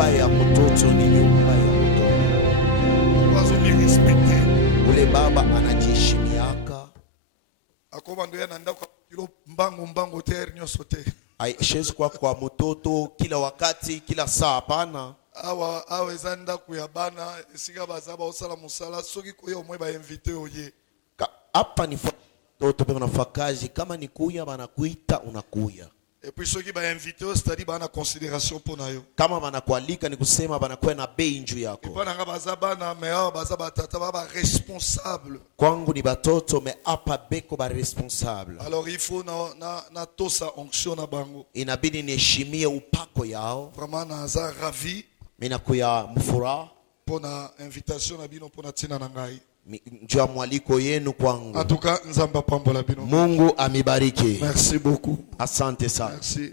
Nyumba ya mtoto ni nyumba ya mtoto. Wazomi respecté. Ule baba anajiheshimiaka. Akoma ndio yanaenda kwa kilo mbango ter nyoso te. Aishezi kwa mtoto kila wakati, kila saa, hapana. Awa ezanda kuyabana esika bazaba osala musala soki koyo mwe ba invité oye. Hapa ni mtoto pekona fakaji, kama ni kuya banakuita unakuya. Et puis ceux qui ba invité c'est-à-dire ba na considération pour nayo. Kama banakualika ni kusema banakuwa na bei njuu yako. Ipana nga bazaba na mea bazaba tata baba responsable. Kwangu ni batoto me apa beko ba responsable. Alors il faut na tosa onction na bango. Inabidi niheshimie upako yao. Vraiment na za ravi. Mina kuya mfura. Pona invitation na bino pona tina na ngai. Njua mwaliko yenu kwangu. En tout cas, nzamba pambola bino. Mungu amibariki. Merci beaucoup. Asante sana. Merci.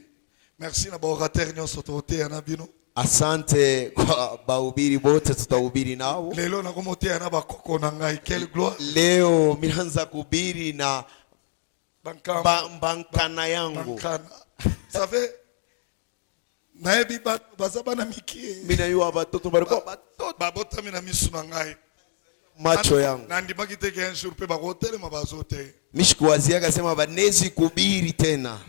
Merci na ba orateur nyoso tote na bino. Asante kwa bahubiri bote tutahubiri nao. Lelo na komote na bakoko na ngai, quelle gloire. Leo minaanza kuhubiri na bankana yangu. Bankana. Ça fait naebi bazaba na mikie. Mina yuwa batoto bariko batoto babota mina misu na ngai. Macho yangu. Na ndimaki teke un jour pe bakotele mabazote. Mishikuwazia kasema banezi kubiri tena.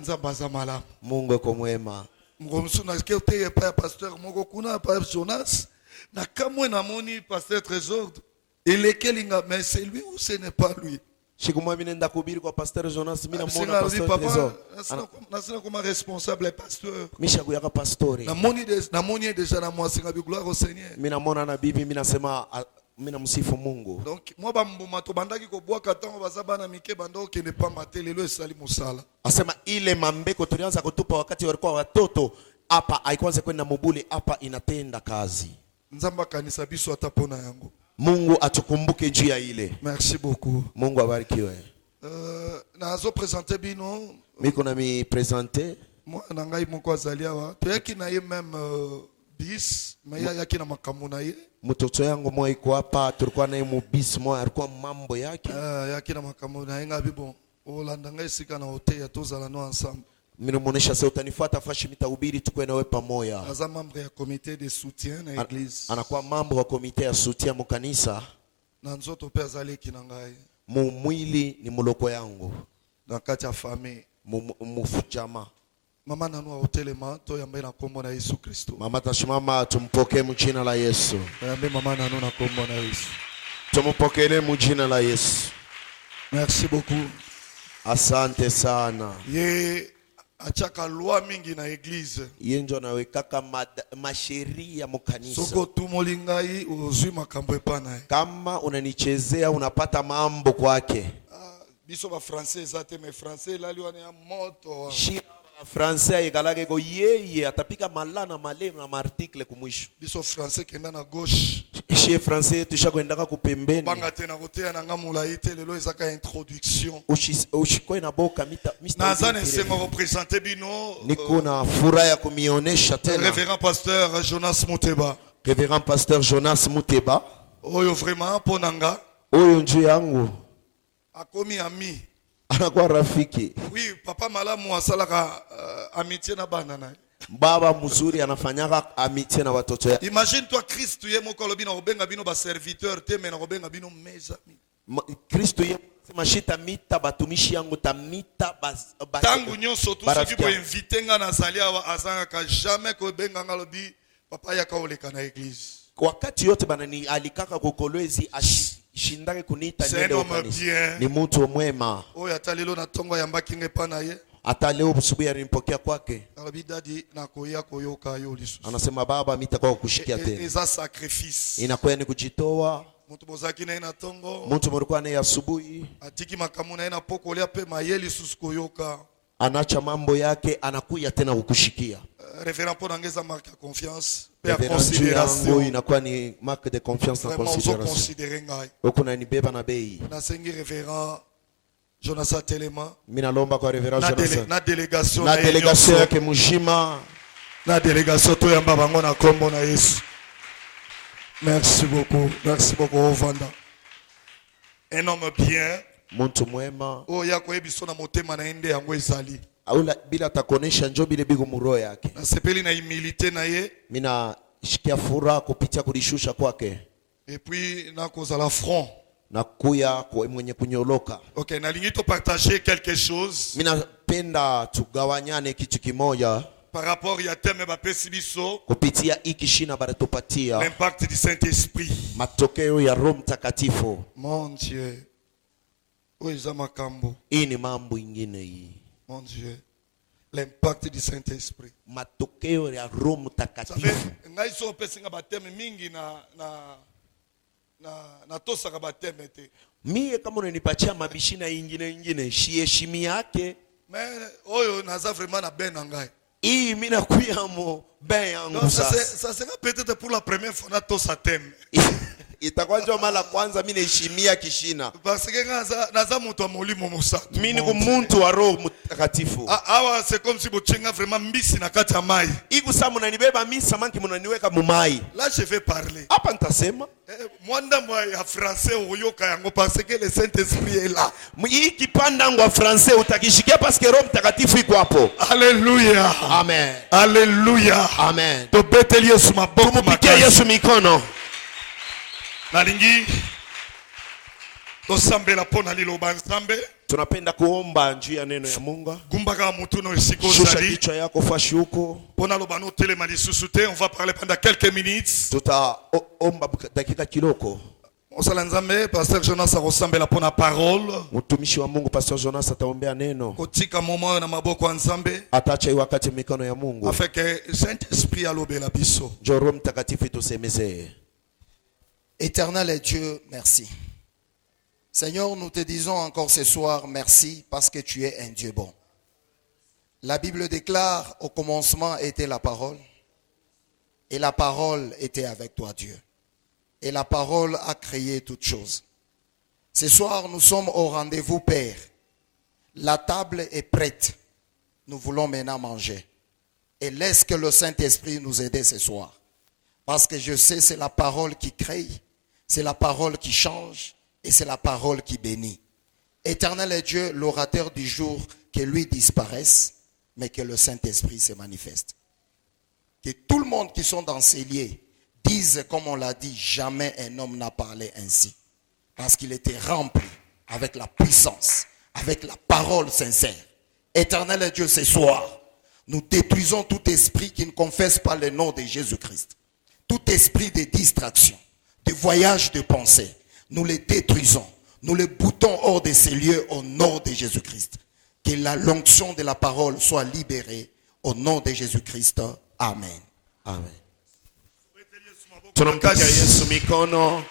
Nzamba za mala. Mungu kwa mwema. Ngomsu na skete pa pasteur moko kuna pa Jonas. Na kamwe na moni pasteur Trésor. Il est kelinga mais c'est lui ou ce n'est pas lui? Shikumwa minenda kubiri kwa pasteur Jonas mina mona pasteur Trésor. Nasina comme responsable pasteur. Misha kuyaka pastori. Na moni déjà na moi singa bi gloire au Seigneur. Mina mona na bibi mina sema mina msifu Mungu. Donc moi bambuma to bandaki ko bwaka tango bazaba na mike bando ke ne pas mater lelo esali musala. Asema ile mambeko tulianza kutupa wakati walikuwa watoto hapa haikuanza kwenda mubuli hapa inatenda kazi. Nzamba kanisa biso atapona yango. Mungu atukumbuke juu ya ile. Merci beaucoup. Mungu abarikiwe. Na zo présenter bino. Miko na mi présenter. Moi na ngai moko azali awa. To yaki na ye même bis, mais yaki na makambo na ye. Mtoto yangu mwa iko hapa tulikuwa naye mubisi mwa alikuwa mambo yake. Yaki na makambo na ye ngabi bon. Olanda ngai sika na hotel ya tozala no ensemble. Mimi muonesha sasa utanifuata fashi mitahubiri tukwe nawe pamoja. Aza membre ya comité de soutien na église. Anakuwa mambo wa komite ya soutien mu kanisa. Na nzoto pe azali kinangai. Mu mwili ni muloko yangu. Na kati ya famille. Mu jamaa. Mama nanu wa hotelema to yambe na kombo na Yesu Kristo. Mama tashimama tumpokee mu jina la Yesu. Yambe mama nanu na kombo na Yesu. Tumupokele mu jina la Yesu. Merci beaucoup. Asante sana. Ye achaka loi mingi na église. Yenjo nawekaka masheria mu kanisa. Soko tumolingai uzui makambo epana. Kama unanichezea unapata mambo kwake. Biso ba français zate me français la liwa ya moto. Français ikalage go yeye atapika malana malema na article kumwisho. Biso français kenda na gauche. Chez français tushakwendaka kupembeni. Banga tena kotea na ngamula ite lelo ezaka introduction. Ushikwe na boka mita. Nazane sema représenter bino. Niko na furaha ya kumionesha tena. Révérend pasteur Jonas Muteba. Révérend pasteur Jonas Muteba. Oyo vraiment ponanga. Oyo njoo yangu. Akomi ami. Anakuwa rafiki. Oui, papa malamu asalaka amitié na bana naye. Baba mzuri anafanyaka amitié na watoto yake. Imagine toi Christ yemo kolobi na obenga bino ba serviteur te me na obenga bino mes amis. Kristo yemo sema shita mita batumishi yangu tamita tangu nyonso tout ce qui peut inviter nga na zali awa azanga jamais ko benga ngalobi papa yaka oleka na église. Wakati yote bana ni alikaka kokolwezi shindake kunita ndio ni mtu mwema. Oya talelo na tongo ya mbakinge pana ye. Hata leo busubuhi alimpokea kwake. Alabidadi na koya koyoka yo lisu. Anasema baba mitakuwa kushikia tena. Eza sacrifice. Inakuwa ni kujitoa. Mtu bozaki na ina tongo. Mtu mlikuwa naye asubuhi. Atiki makamu na ina poko lia pe mayeli susu koyoka. Anacha mambo yake anakuya tena kukushikia. Révérend pour ngeza marque de confiance. Pe considération. Inakuwa ni marque de confiance na considération. Ukuna ni beba na bei. Na sengi révérend Jonas Telema. Mina lomba kwa révérend Jonas. Na délégation yake mujima. Na délégation to yamba bango na kombo na Yesu. Merci beaucoup Ovanda. Un homme bien. Muntu mwema. Oh ya koyebiso na motema na ende yango ezali. Aula bila takonesha njo bile bigo muroho yake. nasepeli na humilité na ye, Mina shikia furaha kupitia kulishusha kwake et puis nakozala front. na kuya kwa mwenye kunyoloka. Ok, nalingi to partager quelque chose Mina penda tugawanyane kitu kimoja par rapport ya thème bapesi biso kupitia hiki shina baratupatia l'impact du Saint-Esprit. matokeo ya Roho Mtakatifu. Mon Dieu. Oui, za makambo. Hii ni mambo ingine hii. Mon Dieu. L'impact du Saint-Esprit. Matokeo ya Roho Mtakatifu. Ngai so pesinga bateme mingi na tosaka bateme te. Mie kama unanipatia mabishina ingine shiheshimi yake. Mais oyo naza vraiment na ben na ngai. Hii mimi nakuya mo ben yangu sasa. Ça sera peut-être pour la première fois na tosa thème. Itakuwa ndio mara kwanza mimi naheshimia kishina. Parce que naza mutu wa molimo mosato. Mimi ni muntu wa Roho Mtakatifu. Awa c'est comme si bochenga vraiment mbisi na kati ya mai. Iku saa mnanibeba mimi samaki mnaniweka mumai. Là je vais parler. Hapa nitasema Mwanda mwa ya français uyoka yango parce que le Saint-Esprit est là. hii kipanda ngo français utakishikia parce que Roho Mtakatifu iko hapo. Alléluia. Amen. Alléluia. Amen. To beteli Yesu maboko Tumupikie makasi. Yesu mikono. Nalingi tosambela pona liloba nzambe. Tunapenda kuomba njia ya neno ya Mungu. Gumbaka mutu no esiko Shusha zali. kichwa yako fashi huko. Pona loba no telema lisusu te, on va parler pendant quelques minutes. Tutaomba dakika kiloko. Osala nzambe pasteur Jonas akosambela pona parole. Mtumishi wa Mungu Pastor Jonas ataombea neno. Kotika momo na maboko ya nzambe. Ataacha hii wakati mikono ya Mungu. Afin que Saint-Esprit alobela biso. Njoo Roho Mtakatifu tusemezee. Éternel et Dieu, merci. Seigneur, nous te disons encore ce soir merci parce que tu es un Dieu bon. La Bible déclare au commencement était la parole et la parole était avec toi Dieu. Et la parole a créé toutes choses. Ce soir, nous sommes au rendez-vous Père. La table est prête. Nous voulons maintenant manger. Et laisse que le Saint-Esprit nous aide ce soir. Parce que je sais c'est la parole qui crée, c'est la parole qui change et c'est la parole qui bénit. Éternel est Dieu, l'orateur du jour, que lui disparaisse, mais que le Saint-Esprit se manifeste. Que tout le monde qui sont dans ces lieux dise, comme on l'a dit, jamais un homme n'a parlé ainsi. Parce qu'il était rempli avec la puissance, avec la parole sincère. Éternel est Dieu, ce soir, nous détruisons tout esprit qui ne confesse pas le nom de Jésus-Christ. Tout esprit de distraction, de voyage de pensée, nous les détruisons. Nous les boutons hors de ces lieux au nom de Jésus-Christ. Que la l'onction de la parole soit libérée au nom de Jésus-Christ. Amen. Amen. Tunampikia Yesu mikono.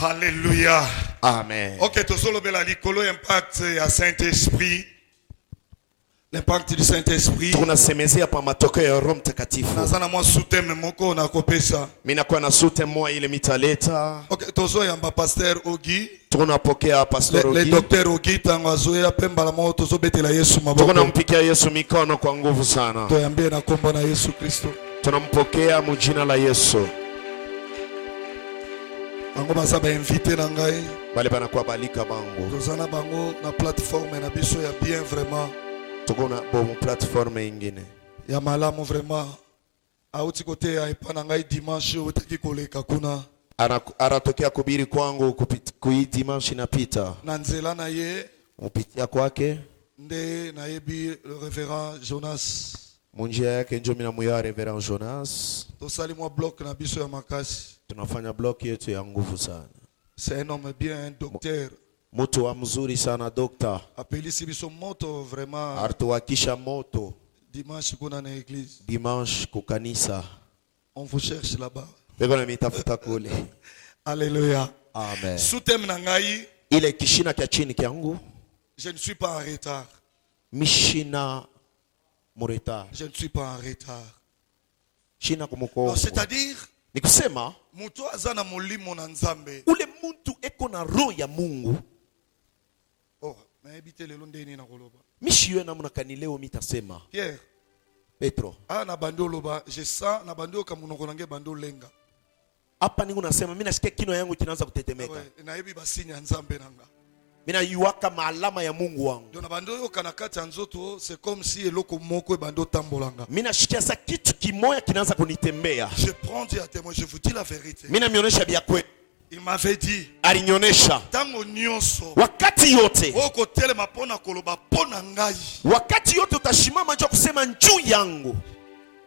Alléluia. Amen. Ok, tozolobela likolo impact ya Saint-Esprit. L'impact du Saint-Esprit. Tunasemezea pa matokeo ya Roho Mtakatifu. Nazana mwa suteme moko na kopesa. Mimi nakuwa na sute moja ile mitaleta. Ok, tozo yamba pasteur Ogi. Tunapokea Pastor Le Ogi. docteur Ogi tango azoya pemba la moto tozo betela Yesu maboko. Tunampikia Yesu mikono kwa nguvu sana. Toyambie na kombo na Yesu Kristo. Tunampokea mjina la Yesu. Bango baza ba invité na ngai. Bale banakuwa balika bangu. Tozana bango na plateforme na biso ya bien vraiment. Tuko na bomu platform ingine. Ya malamu vraiment. Auti kote ya ipana ngai dimanche utaki koleka kuna. Anatokea kubiri kwangu kui dimanche inapita. Na nzela na ye. Upitia kwake. Nde na yebi le révérend Jonas. Munjia yake njo mina muya Reverend Jonas. Tosali mwa bloc na biso ya makasi. Tunafanya block yetu ya nguvu sana. C'est un homme bien, un docteur. Mtu wa mzuri sana dokta. Apelisi biso moto vraiment. Artuwakisha moto. Dimanche kuna na église. Dimanche kukanisa. On vous cherche là-bas. Beko na mitafuta kule. Alléluia. Amen. Soutem na ngai. Ile kishina kia chini kiangu. Je ne suis pas en retard. Mishina mureta. Je ne suis pas en retard. Shina kumuko. C'est-à-dire, ni kusema mutu azana molimo na nzambe. Ule muntu eko na roho ya Mungu. Oh, mais habite lelo ndeni na koloba. Mishiwe namuna kanileo mitasema. Pierre. Petro. Ah na bando loba, je sens na bando kamunoko nange bando lenga. Hapa ningu nasema mimi nasikia kino yangu kinaanza kutetemeka. Na yebi basinya nzambe nanga. Mina yuaka maalama ya Mungu wangu. Donc bando yo kanakati nzoto, c'est comme si eloko moko bando tambolanga. Mina shikia sa kitu kimoya kinaanza kunitembea. Je prends Dieu à témoin, je vous dis la vérité. Mina mionyesha bia kweli. Il m'avait dit, Alinionyesha tango nyonso wakati yote, oko telema pona koloba pona ngai, wakati yote utashimama njoo kusema njuu yangu,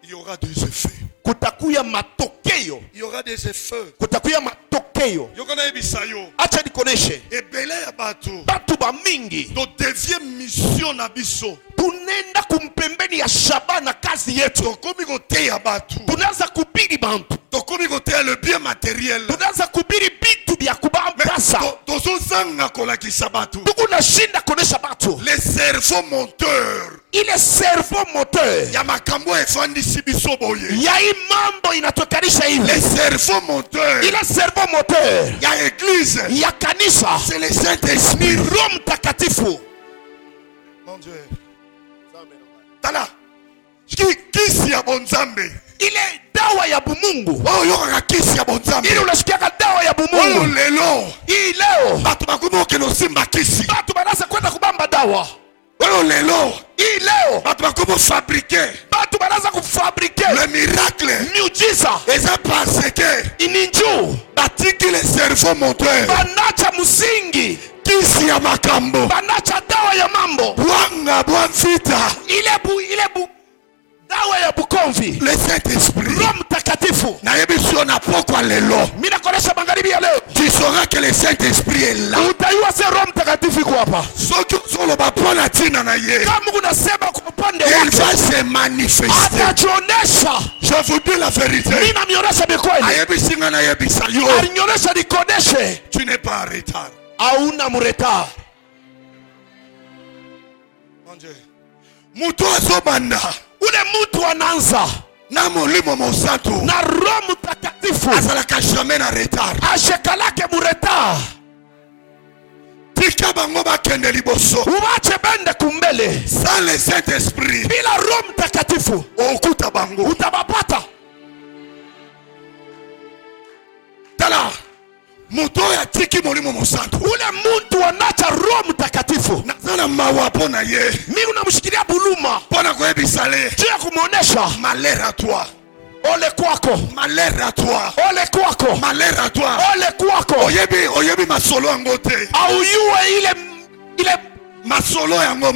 il y aura des effets. kutakuya matokeo. Il y aura des effets. Kutakuya matokeo. Yokana ebisayo. Acha nikoneshe. Ebele ya batu. Batu ba mingi. Do devient mission na biso. Tunenda kumpembeni ya shaba na kazi yetu. Tokomi kote ya batu. Tunaanza kubiri bantu. Tokomi kote le bien matériel. Tunaanza kubiri bitu bya kubambasa. Tozo zanga kolakisa batu. Tukunashinda konesha batu. Les cerveaux moteurs. Il est cerveau moteur. Ya makambo efandisi biso boye. Ya mambo inatokanisha hivi. Les cerveaux moteurs. Il est cerveau moteur. Ya église. Ya kanisa. C'est le Saint-Esprit. Ni Roho Mtakatifu. Mon Dieu. Tala. Kisi ya bonzambe. Ile dawa ya bumungu. Oh yoka kisi ya bonzambe. Ile unasikia dawa ya bumungu. Oh lelo. Hii leo. Batu bakumo keno simba kisi. Batu banaanza kwenda kubamba dawa. Oh lelo. Hii leo. Batu bakumo fabriquer. Batu banaanza kufabriquer. Le miracle. Miujiza. Eza parce que. Ininju. Batiki le cerveau moteur. Banacha musingi. Kisi ya makambo. Banacha dawa ya mambo. Bwanga bwamfita. Ile bu dawa ya bukomvi. Le Saint-Esprit. Roho Mtakatifu. Na yebisio na pokwa lelo. Mimi nakonesha magharibi ya leo. Tu sauras que le Saint-Esprit est là. Utaiwa se Roho Mtakatifu iko hapa. Soki solo bapona tina na ye. Kama unasema kwa upande wake. Il va se manifester. Atajionyesha. Je vous dis la vérité. Mimi namionyesha bikweli. Ayebisinga na yebisa yo. Alinionyesha nikoneshe. Tu n'es pas en retard. Hauna mretard. Mon Dieu. Mutu azobanda. Ule mtu anaanza na molimo mosantu na Roho Mtakatifu azalaka jamais na retard. Ashekalake mretard. Tika bango bakende liboso. Uwache bende kumbele. Sans le Saint-Esprit. Bila Roho Mtakatifu okuta bango. Utabapata. Tala. Muto ya tiki molimo mosantu. Ule muntu anacha Roho Mtakatifu. Nazana mawa pona ye. Mimi unamshikilia buluma. Pona kuebisale. Tu ya kumuonesha. Malheur à toi. Ole kwako. Malheur à toi. Ole kwako. Malheur à toi. Ole kwako. Oyebi masolo yango te. Au yue ile masolo yango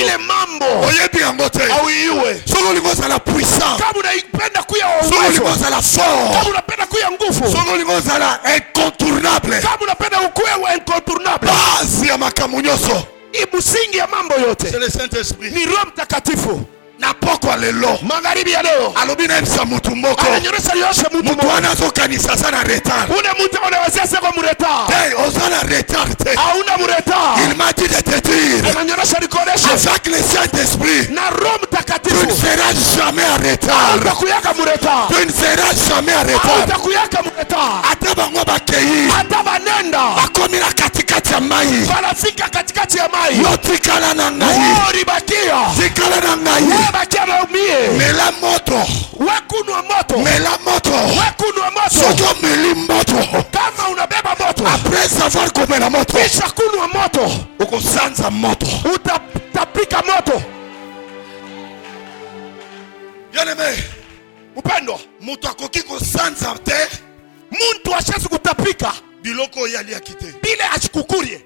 ile mambo. Oyebi yango te. Au yue. Soko lingo za la puissance. Kama unaipenda kuya uwezo. Soko lingo za la force. Kama unapenda kuya nguvu. Soko lingo za la incontournable. Kama unapenda ukuwe incontournable. Basi ya makamunyoso. Imusingi ya mambo yote. C'est le Saint-Esprit. Ni Roho Mtakatifu. Na pokwa lelo. Magharibi ya leo. Alobi na ebisa mutu moko. Ananyorosha yoshe mutu moko. Mutu anazo kanisa sana retard. Ule mutu anawazia seko mretard. Hey, osana retard te. Hauna mretard. Il m'a dit de te dire. Ananyorosha nikoneshe. Avec le Saint-Esprit. Na Roho Mtakatifu. Tu ne seras jamais en retard. Utakuyaka mretard. Tu ne seras jamais en retard. Utakuyaka mretard. Ata bango bakei. Ata banenda. Bakomi na katikati ya mai. Banafika katikati ya mai. Yo tikala na ngai. Ribakia. Tikala na ngai. Bakia maumie. Mela moto. Wekunwa moto. Mela moto. Wekunwa moto. Soko meli moto. Kama unabeba moto. Après avoir kumela moto. Kisha kunwa moto. Ukosanza moto. Utapika moto. Bien-aimé. Upendo. Mutu akoki kosanza te. Muntu ashasi kutapika. Biloko yali akite. Bile ashikukurie.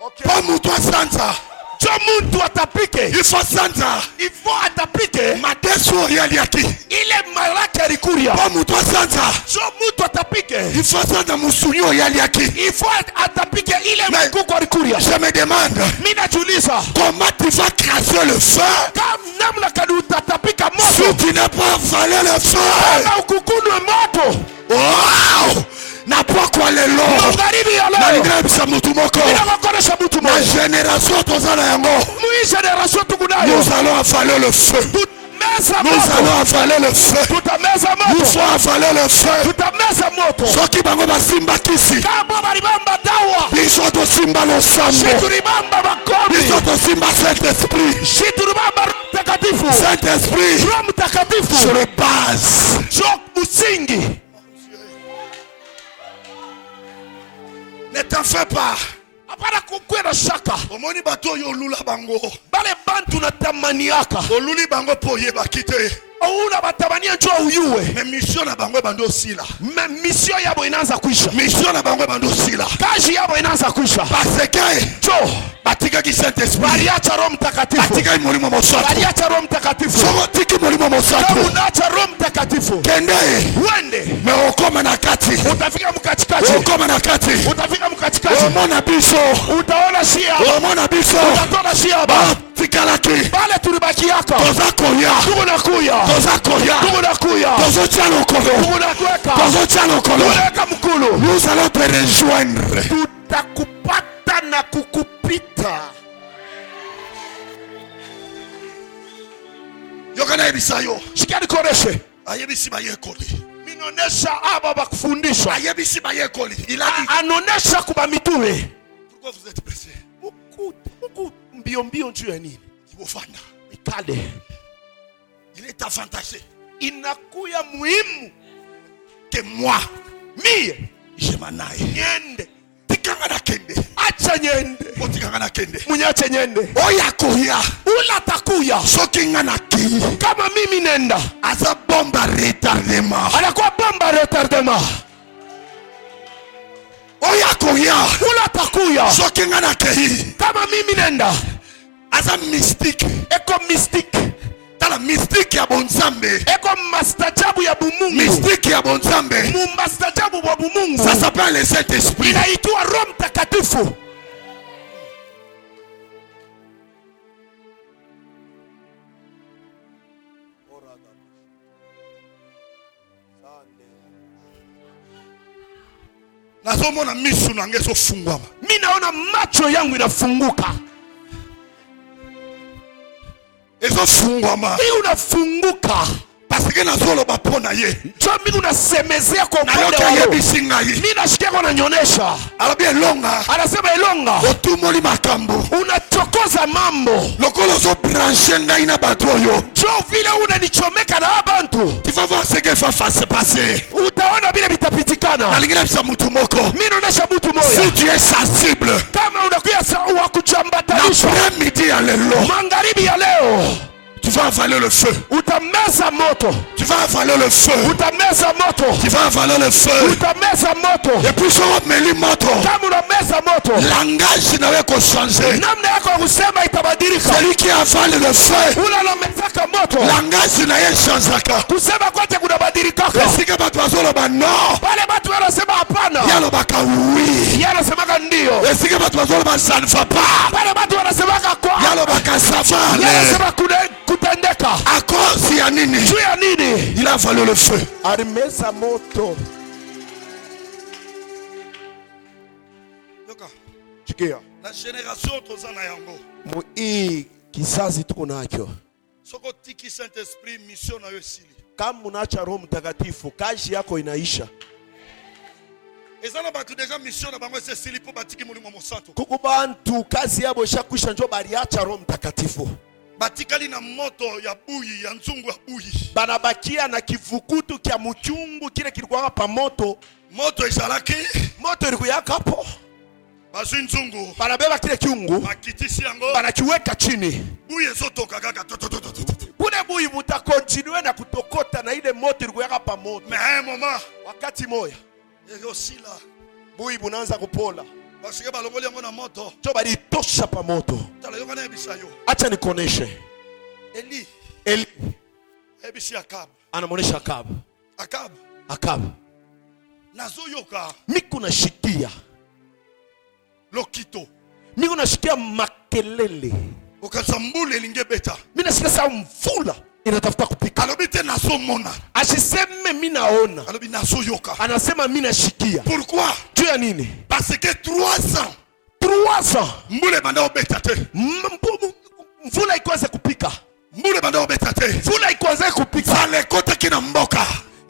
Okay. Pa mutu asanza. Jo muntu atapike. Il faut sanza. Il faut atapike. Madeso yali aki. Ile malaki alikuria. Pa mutu asanza. Jo muntu atapike. Il faut sanza musunyo yali aki. Il faut atapike ile mkuko alikuria. Je me demande. Mina najiuliza. Comment tu vas craser le feu? Kama namna kadi utatapika moto. Si tu n'as pas avalé le feu. Kama ukukunwe moto. Wow! Na pokwa lelo. Magharibi ya leo. Na ngrebisa mutu moko. Ninakonesha mutu moko. Na génération tozana yango. Mui génération tukunayo. Nous allons avaler le feu. Nous allons avaler le feu. Tutameza moto. Nous allons avaler le feu. Tutameza moto. Soki bango basimba kisi. Kama baribamba dawa. Biso tosimba losambo. Shituribamba makomi. Biso tosimba Saint-Esprit. Shituribamba Roho Mtakatifu. Saint-Esprit. Roho Mtakatifu. Sur le base. Jok musingi. Ne t'en fais pas. Hapana kukuwe na shaka. Omoni bato yo lula bango. Bale bantu natamaniaka. Oluli bango po ye bakite. Ouna batamania njoo uyue. Mais mission na bango bando sila. Mission yabo inaanza kuisha. Mission na bango bando sila. Kazi yabo inaanza kuisha. Parce que Njoo. Batika ki Saint-Esprit. Baliacha Roho Mtakatifu. Batika molimo mosato. Baliacha Roho Mtakatifu. Soko tiki molimo mosato. Kama unaacha Roho Mtakatifu. Kende. Wende. Me okoma na kati. Utafika mkatikati. Okoma na kati. Utafika mkatikati. Omona biso. Utaona shia. Omona biso. Utaona shia ba. Tikalaki. Bale tulibaki yako. Toza koya. Tuko nakuya. Toza koya. Tuko nakuya. Tozo chalo kolo. Tuko nakuweka. Tozo chalo kolo. Tuweka mkulu. Nous allons te rejoindre. Tutakupata na kukupita. Yokana ebisayo. Shikani koreshe. Ayebisi bayekoli. Minonesha aba bakufundisha. Ayebisi bayekoli. Il a dit. Anonesha kubamitume. Pourquoi vous êtes pressés? Muku mbio njuu ya nini? Ibofanda. Ikale. Il est avantagé Inakuya muhimu que moi, mie je m'en aille. nyende. Tikanga na kende. Acha nyende. Otikanga na kende. Munyache nyende. Oya koya. Ula takuya. Soki nga na ki. Kama mimi nenda. Aza bomba retardement. Anakuwa bomba retardement. Oya koya. Ula takuya. Soki nga na ki. Kama mimi nenda. Aza mystique. Eko mystique. Tala mystique ya bonzambe. Eko mastajabu ya bumungu. Mystique ya bonzambe. Mastajabu wa bumungu. Ça s'appelle le Saint-Esprit. Inaitwa Roho Mtakatifu. Nazomona misu na ngeso fungwama. Mimi naona macho yangu inafunguka. Ezo fungwama. Hii unafunguka. Parce que nazolo bapona ye. Njoo mimi unasemezea kwa upande Nayoka wa ye Roho. bisinga ye. Mimi nashikia kwa nanyonyesha. Alabi elonga. Anasema elonga. Otumoli makambo. Unachokoza mambo. Lokolo zo brancher ngai na batoyo. Njoo vile unanichomeka na abantu. Tu vas voir ce que va se passer. Utaona vile vitapitikana. Nalingina bisa mutu moko. Mimi naonesha mtu moja. Si tu es sensible. Kama unakuya wa kuchambatanisha. L'après-midi à l'élo. Magharibi ya leo. Tu vas avaler le feu. Utameza moto. Tu vas avaler le feu. Utameza moto. Tu vas avaler le feu. Utameza moto. Et puis ça va mêler moto. Kama unameza moto. Langage n'avait qu'à changer. Namna yako ya kusema itabadilika. Celui qui avale le feu. Unalomezaka moto. Langage n'avait changé. Kusema kwake kunabadilika. Est-ce que tu vas dire non? Pale watu wanasema hapana. Yalo baka oui. Yeye anasemaka ndio. Est-ce que tu vas dire ça ne va pas? Pale watu wanasemaka kwa. Yalo baka ça va. Yeye anasema kutendeka. À cause ya nini? Juu ya nini? Il a avalé le feu. Alimeza moto. Yoka. Chikia. La génération tozana yango. Mu hii kizazi tuko nacho. Soko tiki Saint-Esprit mission na yo sili. Kama unaacha Roho Mtakatifu, kazi yako inaisha. Ezana batu deja mission na bango sili po batiki mulimo mosanto. Kuko bantu kazi yabo ishakwisha, njoo baliacha Roho Mtakatifu. Batikali na moto ya buyi ya nzungu ya buyi. Banabakia na kivukutu kya mchungu kile kilikuwa pa moto. Moto isalaki. Moto ilikuwa hapo. Bazu nzungu. Banabeba kile kiungu. Bakitisi yango. Banakiweka chini. Buyi ezotoka kaka. Kule buyi mutakontinue na kutokota na ile moto ilikuwa pa moto. Mais un moment. Wakati moya. Ego sila. Buyi bunaanza kupola. Basike balongoli yango na moto. Njoo balitosha pa moto. Tala yoka na ebisayo. Acha nikoneshe. Eli Ebisi Akab. anamonesha Akab. Nazo yoka. Miku nashikia. Lokito. Miku nashikia makelele. Okazambule linge beta. Mimi nasikia sauti mvula inatafuta kupika. Alobite nazo mona. Asiseme mimi naona. Alobi nazo yoka. Anasema mimi nashikia. Pourquoi? Tu ya nini? Parce que 3 ans. 3 ans. Mbule banda obeta te. Mvula ikoanze kupika. Mbule banda obeta te. Mvula ikoanze kupika. Zale kote kina mboka.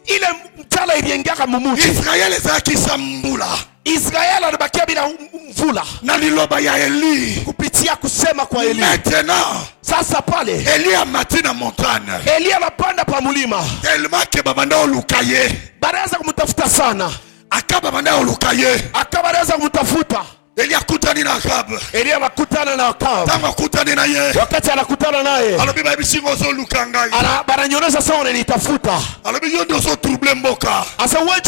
Ile mtala iliingia mumuji. Israel ezaki sambula. Israel anabakia bila mvula. Na liloba ya Eli. Kupitia kusema kwa Eli. Maintenant. Sasa pale. Eli amati na montagne. Eli anapanda pa mulima. Tellement que babanda olukaye. Baraza kumtafuta sana. Akaba banda olukaye. Akaba anaanza kumtafuta. Elia kutani na Akab. Elia anakutana na Akab. Tangu kutani na ye. Wakati anakutana naye. Alobi ba bisingo zo lukangai. Bananyonyesha sawa unanitafuta. Alobi yondo zo trouble mboka. Asa wewe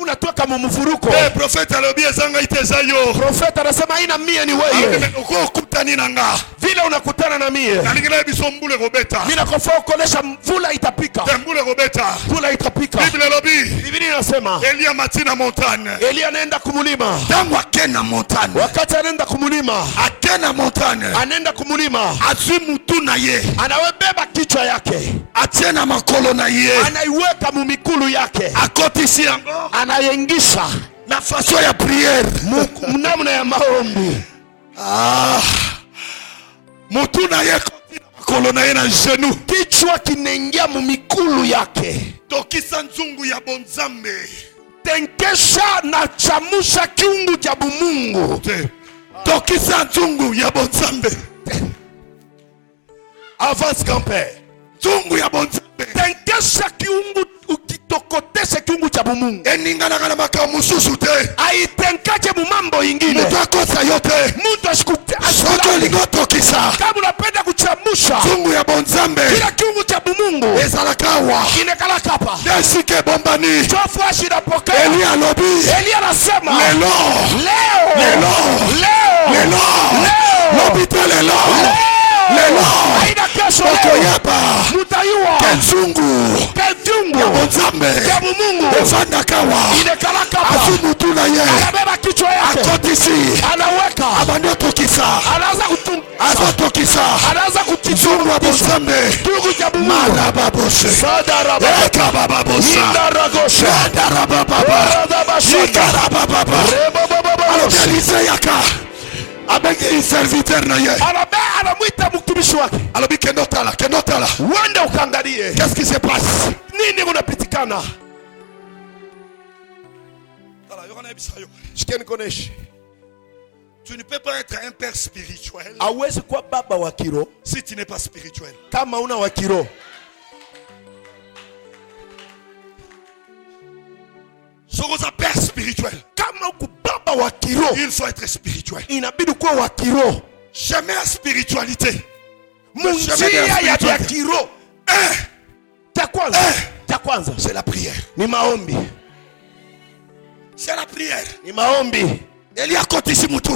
unatoka mumfuruko. Profeta alobi ezanga itezayo. Profeta anasema haina mie ni wewe. Alobi uko kutani na nga. Vile unakutana na mie. Nalingana biso mbule robeta. Mimi nakofaa kuonesha mvula itapika. Mbule robeta. Mvula itapika. Biblia lobi. Biblia inasema Elia matina montagne. Elia anaenda kumulima. Tangu akena montagne. Wakati anaenda kumulima. Akena montagne. Anaenda kumulima. Azimutu na ye. Anawebeba kichwa yake. Atena makolo na ye. Anaiweka mumikulu yake. Akotisi yango. Anayengisha. Na faso ya priere. Namna ya maombi. Mutu na ye kotina makolo na ye na genou. Kichwa kinaingia mumikulu yake. Tokisa nzungu ya bonzambe. Tenkesha na chamusha kiungu cha bumungu. Tokisa nzungu ya bonzambe. Avance camper. Nzungu ya bonzambe. Tenkesha kiungu ukitokotesha kiungu cha bumungu. Eningana kana makamususu te. Aitenkaje mumambo ingine. Mutu akosa yote. Mutu ashikute. Soto lingotokisa. Kama unapenda kuchamusha. Nzungu ya bonzambe. Kila kiungu cha bumungu. Ezalakawa. Inekala kapa. Nesike bombani. Chofu ashirapokea. Elia lobi. Elia anasema. Lelo. Lobite lelo. Lelo. Haina kesho leo. Okoyaba. Mutayua. Kenzungu. Ya bonzambe. Ya bumungu. Efanda kawa. Inekala kapa. Azumutu na ye. Anabeba kichwa yake. Akotisi. Anaweka. Abando tokisa. Anaanza kutumba. Azotokisa. Anaanza Nzungu wa bonzambe. Kiungu cha bumungu. Marababose. Sadaraba. Ekabababosa. Indaragosha. Shadarabababa. Shikarabababa. Alobelize yaka. Abegi serviteur na ye. Anamwita mtumishi wake. Alobi kendotala. Wende ukaangalie. Qu'est-ce qui se passe? Nini unapitikana? Shikeni koneshi. Tu ne peux pas être un père spirituel Hawezi kuwa baba wa kiroho si tu n'es pas spirituel. kama una wa kiroho. Sokoza père spirituel. Kama uko baba wa kiroho, Il faut être spirituel. inabidi kuwa wa kiroho. Jamais la spiritualité. Munjia ya kiroho. Cha kwanza C'est la prière. ni maombi. C'est la prière. Ni maombi. Elia kotisi mutu.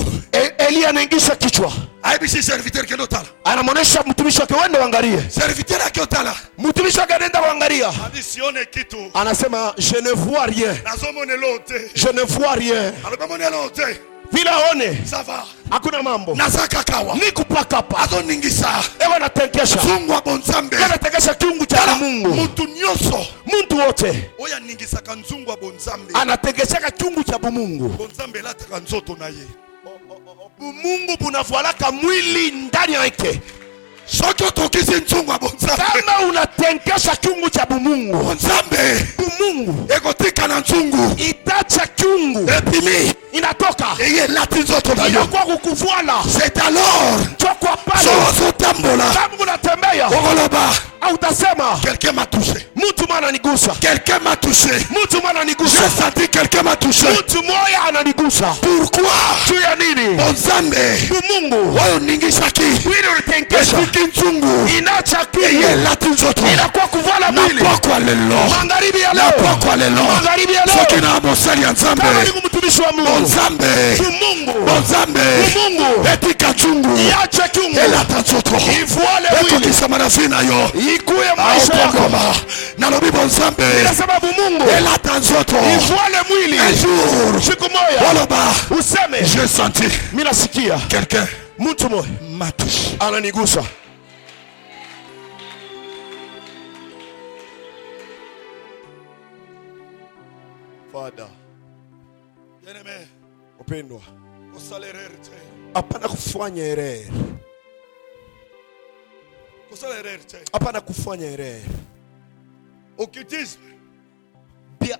Elia anaingisha kichwa. Aibishi serviteur kendotala. Anamwonyesha mtumishi wake, wende waangalie. Serviteur akiotala. Mtumishi wake anaenda kuangalia. Adi sione kitu. Anasema je ne vois rien. Nazomone lote. Je ne vois rien. Alobamone lote. Vile aone. Ça va. Hakuna mambo. Nazaka kawa. Ni kupakapa. Azoningisa. Ewa natenkesha. Zungwa bonzambe. Anatenkesha kiungu cha Mungu. Mutu nyoso. Muntu wote. Oya ningisa kanzungwa bonzambe. Anatenkesha kiungu cha Mungu. Bonzambe lataka nzoto na ye. Mungu bunafualaka mwili ndani yake. Soki tokisi nzungwa bonzambe. Kama unatenkesha kiungu cha Mungu. Bonzambe. Mungu. Ekotika na nzungu. Itacha kiungu. Epimi. Inatoka. Eye lati nzoto na yo. Inakuwa kukuvuala. C'est alors. Chokwa pale. Sozo tambola. Kama unatembea. Ogoloba. Au utasema. Quelqu'un m'a touché. Mtu mwana nigusa. Quelqu'un m'a touché. Mtu mwana nigusa. J'ai senti quelqu'un m'a touché. Mtu moya ananigusa. Pourquoi? Tu ya nini? Bonzambe. Mungu. Wayo ningisaki. Wili ulitenkesha. Esiki nzungu. Inacha Eye kiungu. lati nzoto. Inakuwa kuvuala mwili. Na kwa lelo. Magharibi ya leo. Na kwa lelo. Magharibi ya leo. Soki na mosali ya nzambe. Kama ni mtumishi wa Mungu. Bonzambe. Mungu. Bonzambe. Mungu. Etika chungu. Iache kiungu. Elata nzoto. Ivuale mwili. Ekokisa manafi na yo. Ikuye maisha yako. Nalobi bonzambe. Ila sababu Mungu. Elata nzoto. Ivuale mwili. Un jour. Siku moja. Waloba. Useme. J'ai senti. Mimi nasikia. Quelqu'un Mtu moja m'a touché. ananigusa. Father. Bien-aimé. Upendwa. Kusalererte. Hapana kufanya erreur. Kusalererte. Hapana kufanya erreur. Occultisme. Pia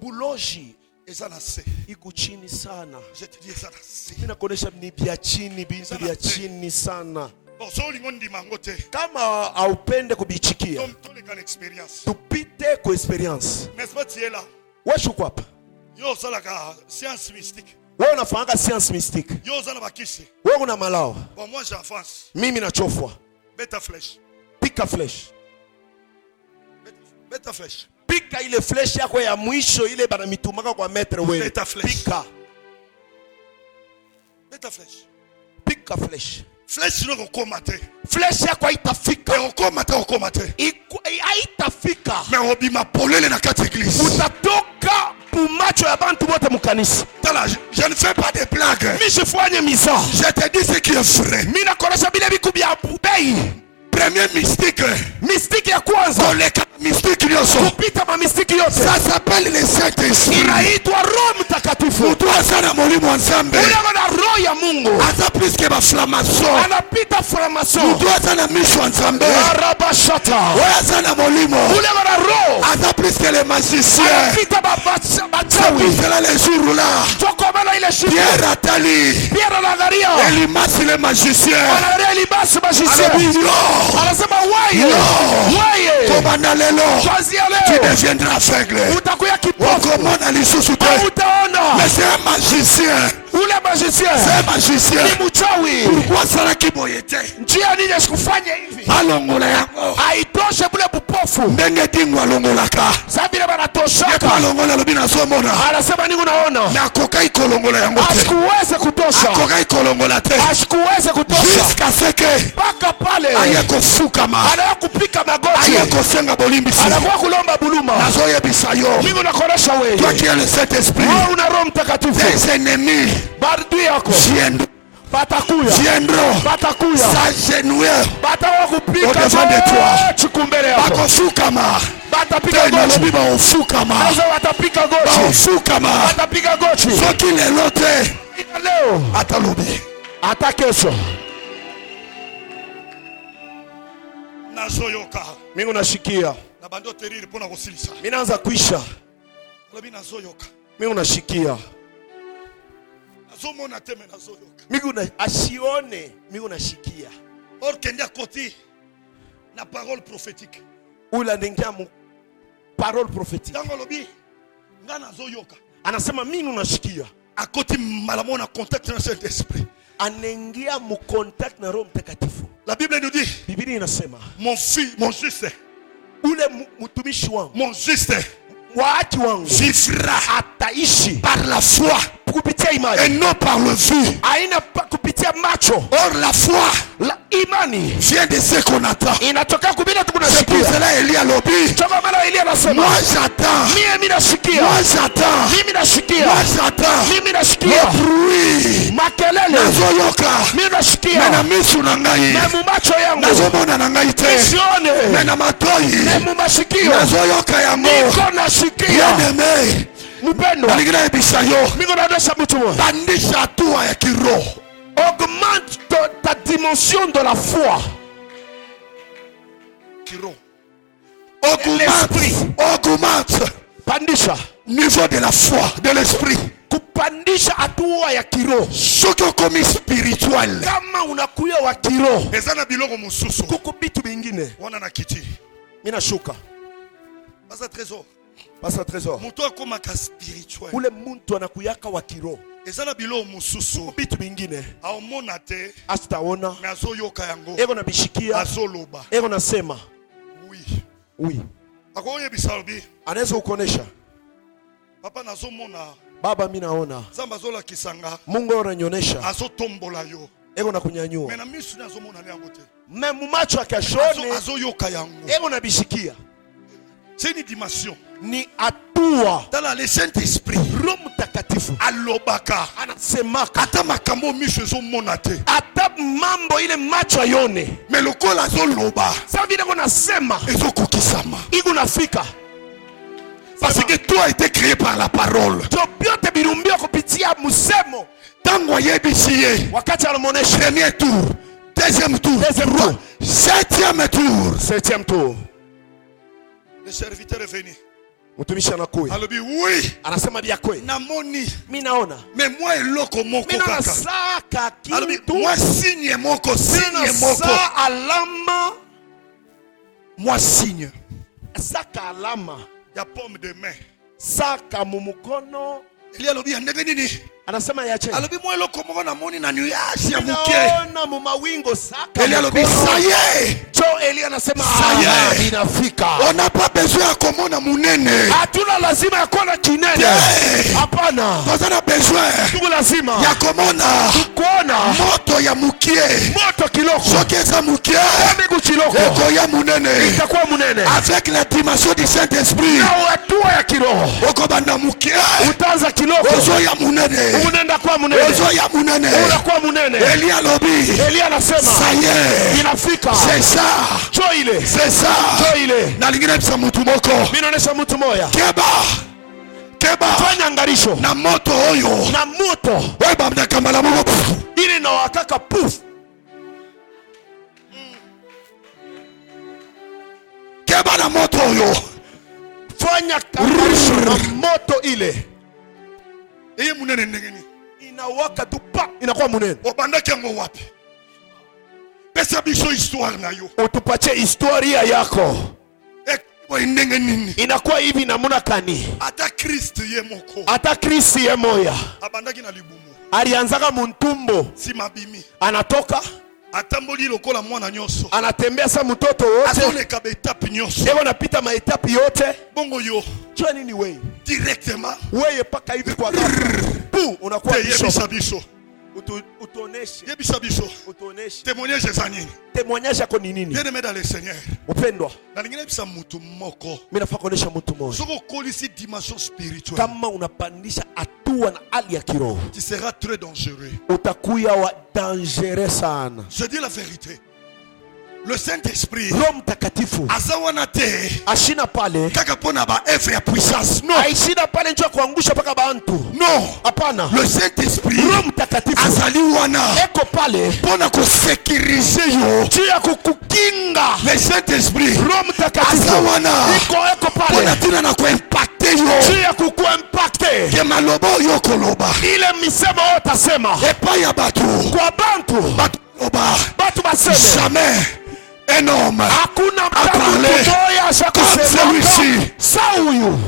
buloji Ezanase. iko chini sana. Je te dis ezanase. Mimi nakuonesha ni vya chini, bintu vya chini sana. Bon, so lingondi mangote. Kama haupende kubichikia, Tom toleka l'expérience. tupite kwa experience. N'est-ce pas tu es là? Wewe uko hapa. Yo salaka science mystique. Wewe unafanyaka science mystique. Yo zana bakisi. Wewe una malao. Bon moi j'avance. Mimi nachofwa. Beta flèche. Pika flesh. Beta flèche. Pika ile flesh yako ya mwisho ile bana mitumaka kwa metre wewe. Beta flesh. Pika. Beta flèche. Pika flesh. Flèche no komate. Flesh yako haitafika. Okomate. Haitafika. Mais obima polele na kati église. Utatoka pumacho ya bantu bote mukanisa. Tala, je ne fais pas de blagues. Mimi sifanye miza. Je te dis ce qui est vrai. Mimi nakoresha bile biku bya bei. Premier mystique. Mystiki ya kwanza. Koleka mystique nyoso. Kupita ma mystiki yote. Ça s'appelle le Saint-Esprit. Inaitwa Roho Mtakatifu. Mtu asana molimo ensemble. Ule wana roho ya Mungu. Asa plus que ba flamason. Anapita flamason. Mtu asana mission ensemble. Arabashata. Wewe asana molimo. Ule wana roho. Asa plus que les magiciens. Anapita bachawi. C'est là les jours là. Toko mala ile shifu. Pierre Atali. Pierre Lagaria. Elimas les magiciens. Anaria Elimas magicien. Alabino. Anasema waye. Waye. Kobana lelo. Choisia Tu leo. deviendras aveugle. Utakuya kipofu. Wakomona lisusu te. Utaona. Mais c'est un magicien. Ule magicien. C'est un magicien. Ni mchawi. Pourquoi ça la kiboyete? Njia nini sikufanya hivi? Alongola yango. Haitoshe bule bupofu. Ndenge dingu alongolaka. Sabile banatoshaka. Alongola lobi nasomona. Anasema nini unaona? Na kokai kolongola yango te. Asikuweze kutosha. Kokai kolongola te. Asikuweze kutosha. Jusqu'à ce que Paka pale. ayeko fukama. Anayo kupika magoti. Ayeko senga bolimbisi. Anakuwa kulomba buluma. Nazoyebisa yo. Mimi nakoresha wewe. Toi qui as le Saint-Esprit. Wewe una Roho Mtakatifu. Tes ennemis Badui yako. viendront Batakuya. s'agenouiller Batawa kupika. au-devant de toi. Chikumbele yako. Bakofukama. Batapika Tena goti. lobi baofukama. Sasa watapika goti. Baofukama. Batapika goti. Soki lelo te. Leo. Ata lobi. Ata kesho. Nazoyoka. Mimi unashikia. Na bando teriri pona kosilisa. Mimi naanza kuisha. Lobi nazoyoka. Mimi unashikia. Nazomona teme nazoyoka. Mimi una asione, mimi unashikia. Or kende koti na parole prophétique. Ula ndengia mu parole prophétique. Tango lobi nga nazoyoka. Anasema mimi unashikia. Akoti malamona contact na Saint-Esprit. Anaingia mu contact na Roho Mtakatifu. La Bible nous dit, Biblia inasema mon fils, mon juste, ule mtumishi wangu, mon juste waati wangu vivra ataishi par la foi kupitia et imani. non par le vu. Haina kupitia macho. Or la foi La imani vient de ce qu'on attend. inatoka kubila C'est pour tunashikia. cela Elie a lobby. Toka mara Elia anasema, Moi j'attends. mimi nashikia. Moi j'attends. Mimi nashikia. Moi j'attends. Mimi Le nashikia. bruit. Makelele. Nazoyoka. Mimi nashikia. Mena misu na ngai. Memu macho yangu. Nazomona na ngai te. Sione. Mena matoi. Memu masikio. Nazoyoka yango. Niko nashikia. Bien-aimé. Mpendo. Nalingira ebisa yo. Mimi naendesha mtu mmoja. Pandisha hatua ya kiroho. Augmente ta dimension de la foi. Kiroho. L'esprit. Augmente. Pandisha. Niveau de la foi, de l'esprit. Kupandisha hatua ya kiroho. Soki okomi spirituel. Kama unakuya wa kiroho. Eza na biloko mosusu. Kuko bitu bingine. Wana na kiti. Mimi nashuka. Pasa trésor. Pasa trésor. Moto akomaka spirituel. Ule muntu anakuyaka wa kiroho. Eza na biloko mosusu. Bitu bingine. Aomona te. Asitaona. Mais azoyoka yango. Ego nabishikia. Azoloba. Ego nasema. Oui. Oui. Akoyebisa lobi. Anaweza kuonesha. Papa nazomona. Baba mimi naona. Zamba azolakisa nga. Mungu ananionyesha. Azotombola yo. Ego nakunyanyua. Mais na misu nazomona yango te. Même macho akashone. Azoyoka yango. Ego nabishikia. C'est une dimension. Ni atua. Dans le Saint-Esprit. Roho Mtakatifu. Alobaka. Anasemaka. Ata makambo misu ezomona te. Ata mambo ile macho ayone. Mais lokola azoloba. Sasa vile kunasema. Ezokokisama. Iko nafika. Parce que toi a été créé par la parole. Tobiote birumbio kupitia musemo. Tango yebisiye. Wakati anamuonesha. Premier tour. Deuxième tour. Deuxième tour. Septième tour. Septième tour. Le serviteur est venu. Mtumishi anakuya. Alobi oui. Anasema bia kweli. Namoni. Mimi naona. Mais moi eloko moko Mimi naona kaka. saka Alobi kitu. moi signe moko, signe moko. Sa alama. Moi signe. Saka alama. Ya pomme de main. saka mumukono. Eli alobi ya ndenge nini? Anasema yache. Alobi mo eloko moko na moni na nuage ya muke. Naona mumawingo saka. Eli alobi ça y est. Jo Eli anasema Ça y est. inafika. On n'a pas besoin ya komona munene. Hatuna lazima ya kuona kinene. Yeah. Hapana. Tozana besoin Tuko lazima ya komona kuona moto ya mukie. moto kiloko. Soki eza mukie Mbegu kiloko. ekoya munene. Itakuwa munene. Avec la dimension du Saint-Esprit. Na hatua ya kiroho. Okobanda mukie. Utaanza kiloko. Ozoya munene. Unaenda kwa munene. Ozoya munene. Unakuwa munene. Eli alobi. Eli anasema Ça y est. inafika. C'est ça. Jo ile. C'est ça. Jo ile. Na lingine bisa mutu moko. Mimi naonesha mtu moja. Keba. Fanya angarisho. Na moto oyo. Na moto. Wewe bamda kamala moko. Ili na wakaka puf. Keba na moto oyo. Fanya angarisho na moto ile. Eye munene ndengeni. Inawaka tu pa inakuwa munene. Obanda kiango wapi? Pesa biso histoire na yo. Utupatie historia yako. Ndenge nini? Inakuwa hivi namuna kani. Ata Kristo ye moko. Ata Kristo ye moya. Abandaki na libumu. Alianzaka muntumbo. Si mabimi. Anatoka. Atamboli lokola mwana nyoso. Anatembea sa mtoto wote. Azoleka etape nyoso. Ego napita maetapi yote. Bongo yo. Chua nini wewe? Directement. Wewe paka hivi kwa ghafla. Pu unakuwa Yebisa biso. Utuoneshe. Yebisa biso. Utuoneshe. Témoignage za nini? Témoignage yako ni nini? Bien aimé dans le Seigneur. Upendwa. Na lingine bisa mutu moko. Mimi nafaa kuonesha mtu mmoja. Soko kolisi dimension spirituelle. Kama unapandisha hatua na hali ya kiroho, Tu seras très dangereux. utakuya wa dangereux sana. Je dis la vérité. Le Saint-Esprit Roho Mtakatifu azawana te ashina pale. kaka pona ba œuvre ya puissance. Non. Aishina pale njoo kuangusha paka bantu. Non. Hapana. Le Saint-Esprit Roho Mtakatifu azali wana eko pale pona ko sécuriser yo. juu ya kukukinga. Le Saint-Esprit Roho Mtakatifu azawana eko pale pona tina na ko impacter yo. juu ya kukuimpacte. Ke malobo yo koloba. Ile misemo utasema Epa ya batu. kwa bantu. Batu loba. Batu baseme. Jamais un homme Hakuna parler mtu comme celui-ci. sa huyu.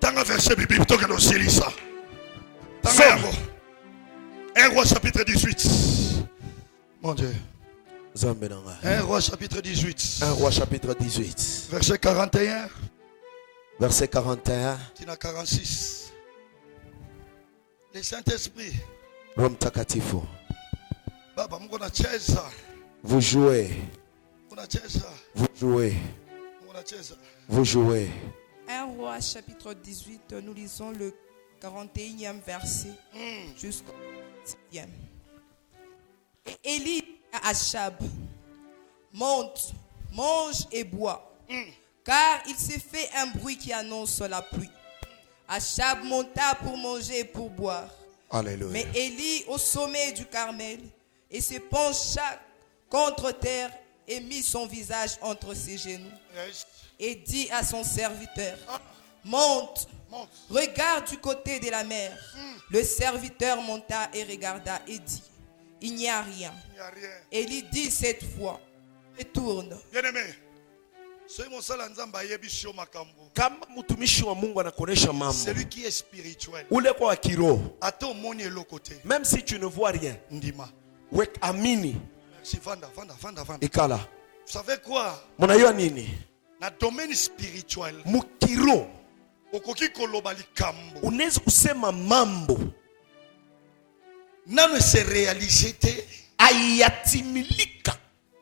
Tanga verset biblique toka no silisa. Tanga Somme. yango. 1 Roi chapitre 18. Mon Dieu. 1 Roi chapitre 18. 1 Roi chapitre 18. Verset 41. Verset 41. Tina 46. Le Saint-Esprit. Roho Mtakatifu. Baba Mungu anacheza. Vous jouez. Unacheza. Vous jouez. Unacheza. Vous jouez. 1 Roi chapitre 18, nous lisons le 41e verset jusqu'au 7e. Et Élie à Achab, monte, mange et bois, car il s'est fait un bruit qui annonce la pluie. Achab monta pour manger et pour boire. Alléluia. Mais Élie, au sommet du Carmel, et se pencha contre terre et mit son visage entre ses genoux et dit à son serviteur, monte, regarde du côté de la mer. Le serviteur monta et regarda et dit, il n'y a rien. Il n'y a rien. Élie dit cette fois, retourne. Bien-aimé. Celui mon sala nzamba yebi sio makambo. Kama mtumishi wa Mungu anakuonesha mambo, Celui qui est spirituel. ule kwa kiroho, Ata omoni elo côté. même si tu ne vois rien, Ndima. wek amini Merci vanda. ikala. Vous savez quoi? Mnajua nini? Na domaine spirituel. Mukiro Okoki koloba likambo. unaweza kusema mambo Nano se réaliser te. hayatimilika,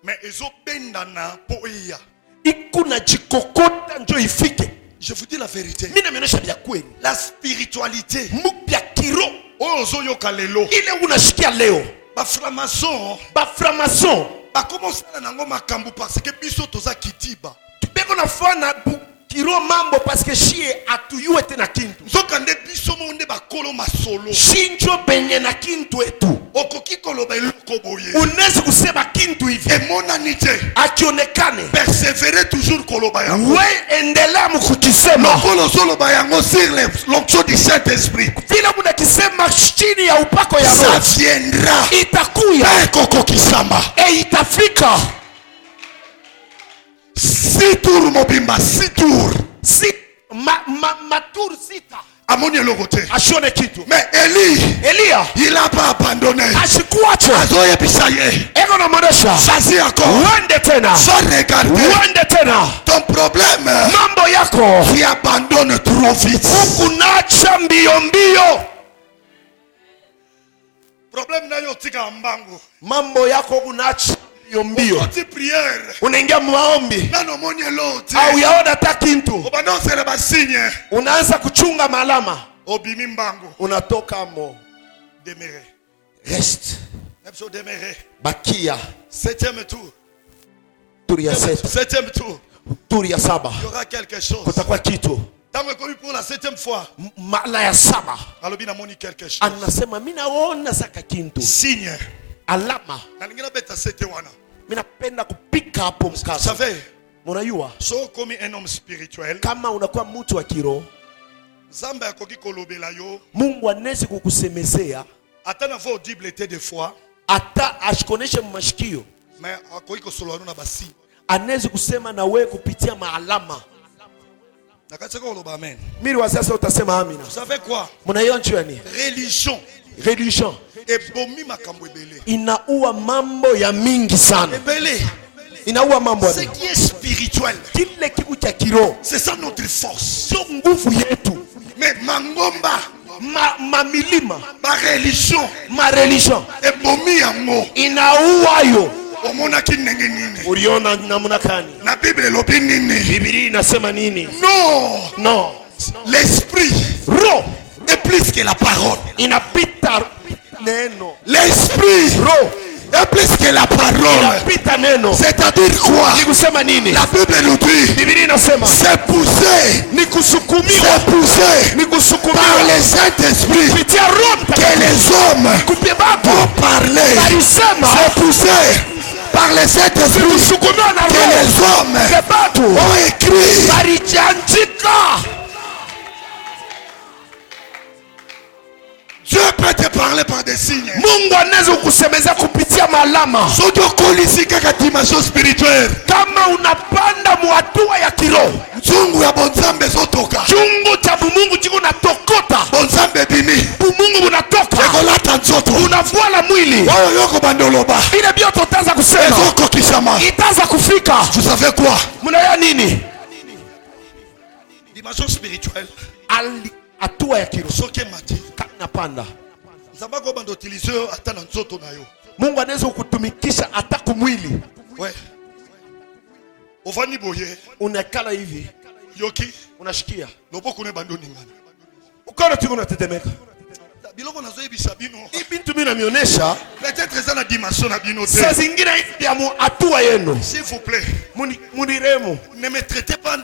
Mais ezo bendana po iya. ikuna jikokota njo ifike. Je vous dis la vérité. Mimi naonyesha vya kweli. La spiritualité. Mupya kiro Ozo yoka lelo. ile unashikia leo, Ba franc-maçon. ba franc-maçon Ba commence na nango makambo parce que biso toza kitiba. tubeko nafana kiro mambo parce que shie atuyue tena kintu Nzokande biso monde bakolo masolo. shinjo benye na kintu etu. Okoki koloba eloko boye. Unaweza kusema kintu hivi Emonani te. akionekane, Persévérer toujours koloba yango. we endelea mukukisema Lokolo zoloba yango sur l'onction du Saint-Esprit. vile munakisema chini ya upako ya Ça Roho, viendra. itakuya Ekoko kisamba. e itafika. 6 tours mobimba, 6 tours. Si maturu sita amoni eloko te. asione kitu. Mais Eli, Elia il a pas abandonné. asikuache, Azoyebisa ye. eko namwonyesha Vas-y encore. uende tena, Sans regarder uende tena. ton problème. Mambo yako Tu abandonnes trop vite. kunacha mbio mbio, Problème na yo tika mbango. mambo yako kunacha mbio mbio, Oti prière. unaingia maombi Nano moni eloti. au yaona hata kintu, Obannonce ba signe. unaanza kuchunga malama, Obimi mbango. unatoka mo. Demeurer. Rest, Nebso demeurer. bakia. 7e tour. Turi ya sita, 7e tour. turi ya saba, Il y aura quelque chose. kutakuwa kitu. Tango ekomi pour la 7e fois. Mara ya saba Alobi na moni quelque chose. anasema mimi naona saka kintu, Signe. alama. Na ningina beta sete wana. Mimi napenda kupika hapo Vous mkazo. savez, Unajua so comme un homme spirituel, kama unakuwa mtu wa kiroho, Zamba akoki kolobela yo, Mungu anaweza kukusemezea ata na vo audible te des fois, hata ashikoneshe mashikio, mais akoki kosolola na basi. anaweza kusema na wewe kupitia maalama. Nakati koloba amen. Mimi wa sasa utasema amina. Vous savez quoi? Mnaiona nini? Religion Religion ebomi makambo ebele. inaua mambo ya mingi sana, Ebele. inaua mambo ya Ce mingi. qui est spirituel, Kile kitu cha kiroho c'est ça notre force. sio nguvu yetu. Mais mangomba, Mamilima ma religion, ma religion ebomi yango. inaua yo. Omonaki ndenge nini? Uliona namna gani? Na Bible elobi nini? Biblia inasema nini? Non, No, l'esprit roho est plus que la parole. inapita neno, L'esprit roho est plus que la parole. inapita neno. C'est-à-dire quoi? Ni kusema nini? La Bible nous dit, Biblia inasema c'est poussé, ni kusukumiwa, c'est poussé ni par kusukumiwa le Saint-Esprit kupitia Roho que Mtakatifu. les hommes Kupia batu vont parler. alisema C'est poussé par le Saint-Esprit kusukumiwa na que Roho les hommes ke batu ont écrit. balijanjika. Dieu peut te parler par des signes. Mungu anaweza kukusemeza kupitia malama. Soki okolisi kaka dimension spirituelle, Kama unapanda muhatua ya kiroho, nzungu ya bonzambe ezotoka. chungu cha bumungu chiko natokota, Bonzambe ebimi bumungu bunatoka, ekolata nzoto unavuala mwili. oyo yoko bandoloba Ile bioto utaanza kusema ezokokisama. itaanza kufika. Vous savez quoi? Mnaya nini? Dimension spirituelle, Hatua ya kiroho soki emati napanda, nzambe akobanda utilize yo ata na nzoto na yo. Mungu anaweza kukutumikisha hata kumwili. Ouais. Ovani boye Unakala hivi, yoki unashikia loboko ne bando ningana. ukono tu unatetemeka. Biloko nazoyebisa bino Hii bintu mimi namionyesha peut-être eza na dimension na bino saa te. zingine ya hatua yenu. S'il vous plaît, Muniremu, ne me traitez pas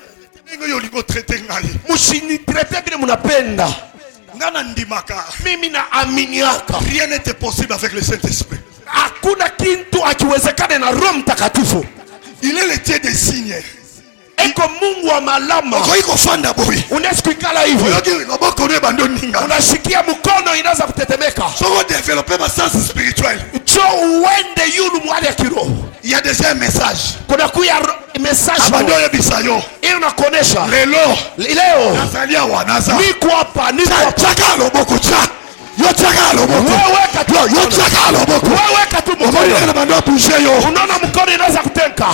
ndenge yo lingo traiter ngai. msinitrete vile mnapenda. Ngana ndimaka. Mimi naaminiaka Rien n'était possible avec le Saint-Esprit. hakuna kitu akiwezekane na Roho Mtakatifu. Il est le Dieu des signes. Eko Mungu wa malama. Okoki kofanda boye. Unaweza kuikala hivi, Oyoki loboko ne bando ningana. unashikia mkono inaanza kutetemeka. Soko développer ma sens spirituel. Jo uende yulu mwali ya kiroho. Il y a déjà un message. Kuna kuya message Abando yebisa yo. ili unakonesha Lelo leo nazali awa naza. niko hapa, niko hapa. Chaka loboko cha. Yo chaka loboko. Wewe katu, Yo chaka loboko. wewe katu mkono. Ngana bando bouger yo. Unaona mkono inaanza kutenka.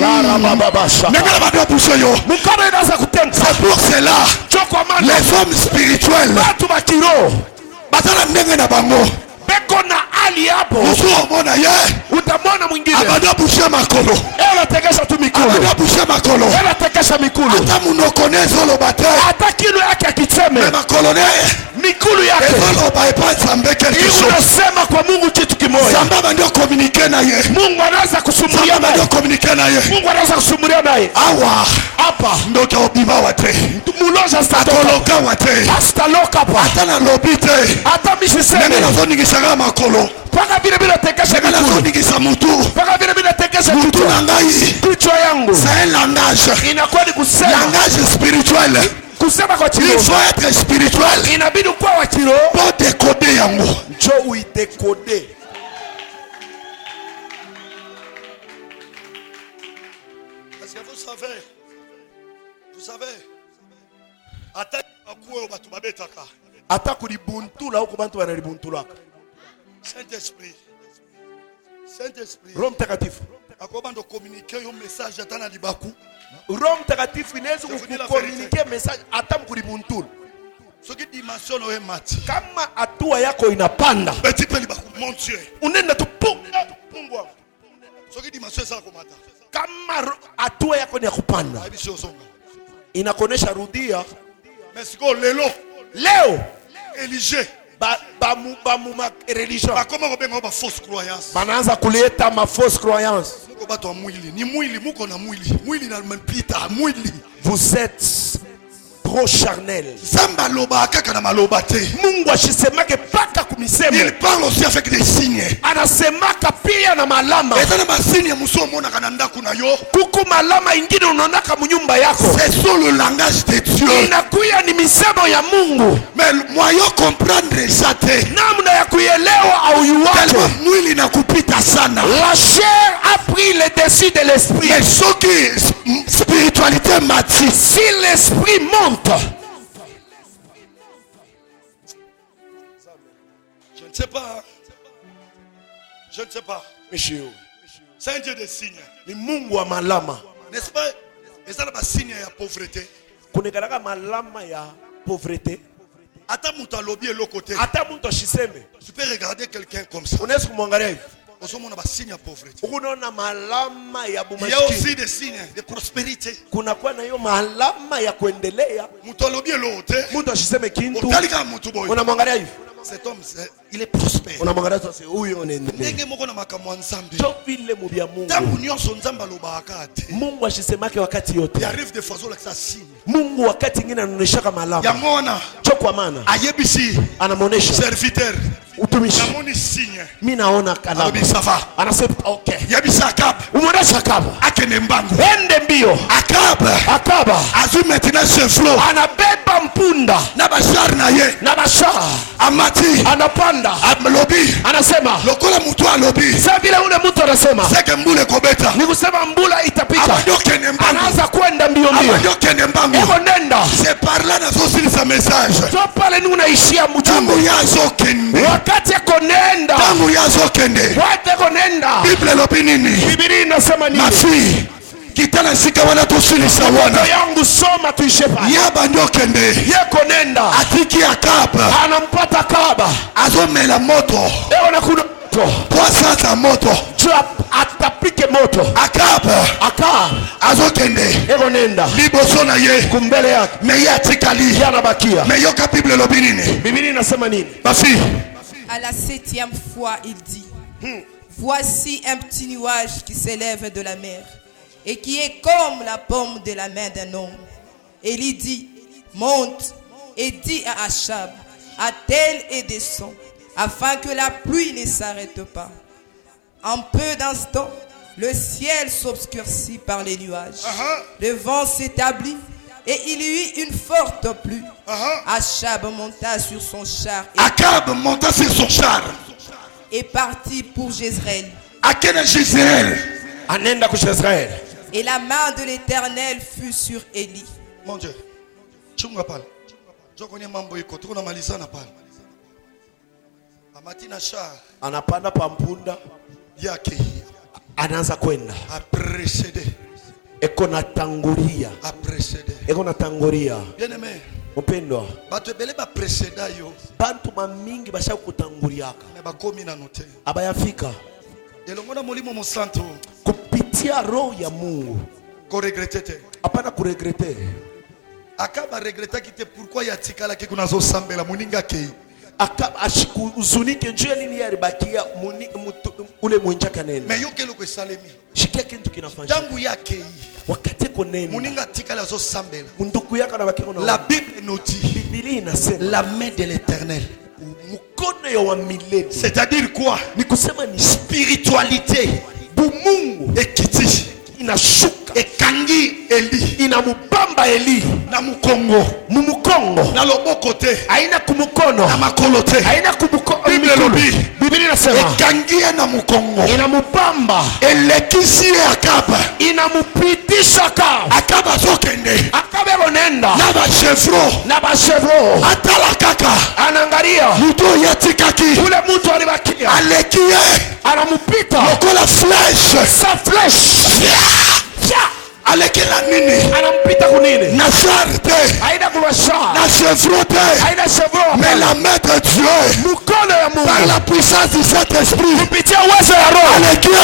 La rababasha. Ngana bando bouger yo. Mkono inaanza kutenka. C'est pour cela Choko maana les hommes spirituels watu wa kiroho bazala ndenge na bango. beko na hali hapo. Musu omona ye. Utamwona mwingine Abando bouger makolo. anatekesha tu mikulu, Abando bouger makolo. anatekesha mikulu, Ata munoko nezoloba te. hata kilo yake akiseme Mais makolo ne mikulu yake ezoloba epa nzambe quelque ili chose. unasema kwa Mungu kitu kimoja. Nzambe bando communiquer na ye. Mungu anaweza kusumulia Nzambe naye, bando communiquer na ye. Mungu anaweza kusumulia naye Awa hapa. ndoka obima wa te. Muloja statoka Atoloka wa te. hasta loka hapa, Ata na lobi te. hata Ndenge mishiseme nazoningisaka makolo. paka vile vile tekesha Ndenge mikulu, nazoningisa mutu. paka vile vile tekesha Mutu kichwa, na ngai. kichwa yangu C'est un langage. inakuwa ni kusema, Langage spirituel. kusema kwa Il kiroho. faut être spirituel Inabidi kuwa wa kiroho pour décoder yango. njo uitekode. Parce que vous savez, ata akuwe batu babetaka. ata kulibuntula huko bantu wanalibuntulaka. Saint-Esprit Roho Mtakatifu, akobando communiquer yo message ata na libaku. Roho Mtakatifu inaweza kukukomunike message hata mkulibuntula. Soki dimension oye mati. Kama hatua yako inapanda, Petit peu libaku mon Dieu. unaenda tu pungwa. Soki dimension ça komata. Kama hatua yako ni ya kupanda, Abishi osonga. inakonesha rudia. Mais siko lelo Leo Élige ba mu religion bakoma kobenga ba fausse croyance. banaanza kuleta ma fausse croyance. Muko bato wa mwili, ni mwili muko na mwili. Mwili na mpita mwili. Vous êtes trop charnel. Zamba loba kaka na maloba te. Mungu ashisemake paka kumisemo. Il parle aussi avec des signes. Anasemaka pia na malama. Eza na masigne muso omona kana ndaku na yo. Kuku malama ingine unaonaka munyumba yako. C'est sur le langage de Dieu. Inakuya ni misemo ya Mungu. Mais moyen comprendre ça te. Namna ya kuelewa au yuwake. Tellement mwili na kupita sana. La chair a pris le dessus de l'esprit. Mais soki spiritualité mati. Si l'esprit monte, Je ne sais pas. Je ne sais pas. monsieur, C'est un Dieu de signes. ni Mungu wa malama. N'est-ce pas? Et ça n'a signe ya pauvreté. Kunekalaka malama ya pauvreté. Ata muta lobi elo côté. Hata mtu ashiseme. Tu peux regarder quelqu'un comme ça. Unaweza kumwangalia hivi. Osomona ba signe ya pauvreté. Unaona malama ya Il y a bumaskini. aussi des signes de prospérité. Kuna kuwa na hiyo malama ya kuendelea. Muta lobi elo te. Mtu ashiseme kintu. Otalika mutu boy. Unamwangalia hivi. Cet homme, il est prospère. Unamwangalia sasa huyo anaendelea. Ndenge moko na makamwa nzambe. Sio vile mu bya Mungu. Tangu nyonso nzambe alobaka te. Mungu ashisemake wakati yote. Il arrive des fois avec sa signe. Mungu wakati mwingine anaonyeshaka malama. Yango wana Cho kwa maana ayebisi anamuonesha serviteur. utumishi. Namoni signe. Mimi naona kalama. Alobi ça va. Anasema okay. Yebisa Akab. Umuonesha Akaba. Akene mbangu. Ende mbio. Akaba Azu maintenant ce flot. anabeba mpunda Na bashar na ye. na bashaa. Amati. Anapanda. Amlobi. Anasema Lokola mutu alobi. sasa vile ule mtu anasema Seke mbule kobeta. ni kusema mbula itapita. Abanyo kene mbangu. Anaanza kwenda mbio mbio. Abanyo kene mbangu. Eko nenda. C'est par là na zosili sa message. So pale ni unaishia mjumbe. Tangu yazo kende. Wakati eko nenda. Tangu yazo kende. Wakati eko nenda. Bible lobi nini? Biblia inasema nini? Mafi. Kitana sika wana tosili sa wana. Ndio yangu soma tuishe pale. Yaba ndio kende. Yeko nenda. Atiki Akab. Anampata Akaba. Azomela moto. Eo na kuna moto. Kwa sasa moto. Atapike moto. Akab. Azokende. Eko nenda. Liboso na ye. Kumbele yake. Meye atikali. Yanabakia. Meyoka Bible lobi nini? Biblia inasema nini? Mafi. À la 7e fois, il dit, voici un petit nuage qui s'élève de la mer et qui est comme la paume de la main d'un homme. Et il dit, monte et dis à Achab, attelle et descends, afin que la pluie ne s'arrête pas. En peu d'instants, le ciel s'obscurcit par les nuages. Le vent s'établit et il y eut une forte pluie. Achab monta sur son char Akab monta sur son char. et partit pour Jezreel. Akena Jezreel. Anenda ku Jezreel. Et la main de l'Éternel fut sur Élie. Mon Dieu. Chunga pale. Jokonya mambo iko tuko na maliza na pale. Amati na char Anapanda pa mpunda. yake Anaanza kwenda. a précédé. Eko natangulia. A précédé. Eko natangulia. Bien aimé. Mpendwa. Bato ebele ba précéda yo. Bantu mamingi basha kutanguliaka. Me bakomi na note. Abayafika. Elongo na molimo mosanto. Kupitia roho ya Mungu. Ko regretter te. Hapana kuregrete. Akaba regretta kite pourquoi ya tikala ki kuna zo sambela muninga kei. Akaba ashikuzunike njoo nini yaribakia ule mwenja kanene. Me yo kelo ko salemi. Shikia kintu kinafanyika. Tangu yake Wakati konene. muninga tikala zo sambela. Munduku yaka na bakiko na. La Bible nous dit Biblia inasema la main de l'Éternel. mkono ya wa milele. C'est-à-dire quoi? Ni kusema ni Spiritualité. bumungu Ekiti. inashuka Ekangi Eli. inamubamba Eli Na na mukongo mumukongo na loboko te haina kumukono na makolo te haina Biblia elobi Biblia inasema ekangie na mukongo inamupamba elekisi ye Akaba inamupitisha Akaba azokende akabe bonenda na bachevro atala kaka anaangalia mutu yatikaki ule mtu alibakia aleki ye anamupita lokola flesh sa flesh alekela nini anampita kunini na char te haina kuwasha na chevro te haina chevro mais la main de Dieu mkono ya Mungu par la puissance du Saint-Esprit kupitia uwezo ya Roho alekia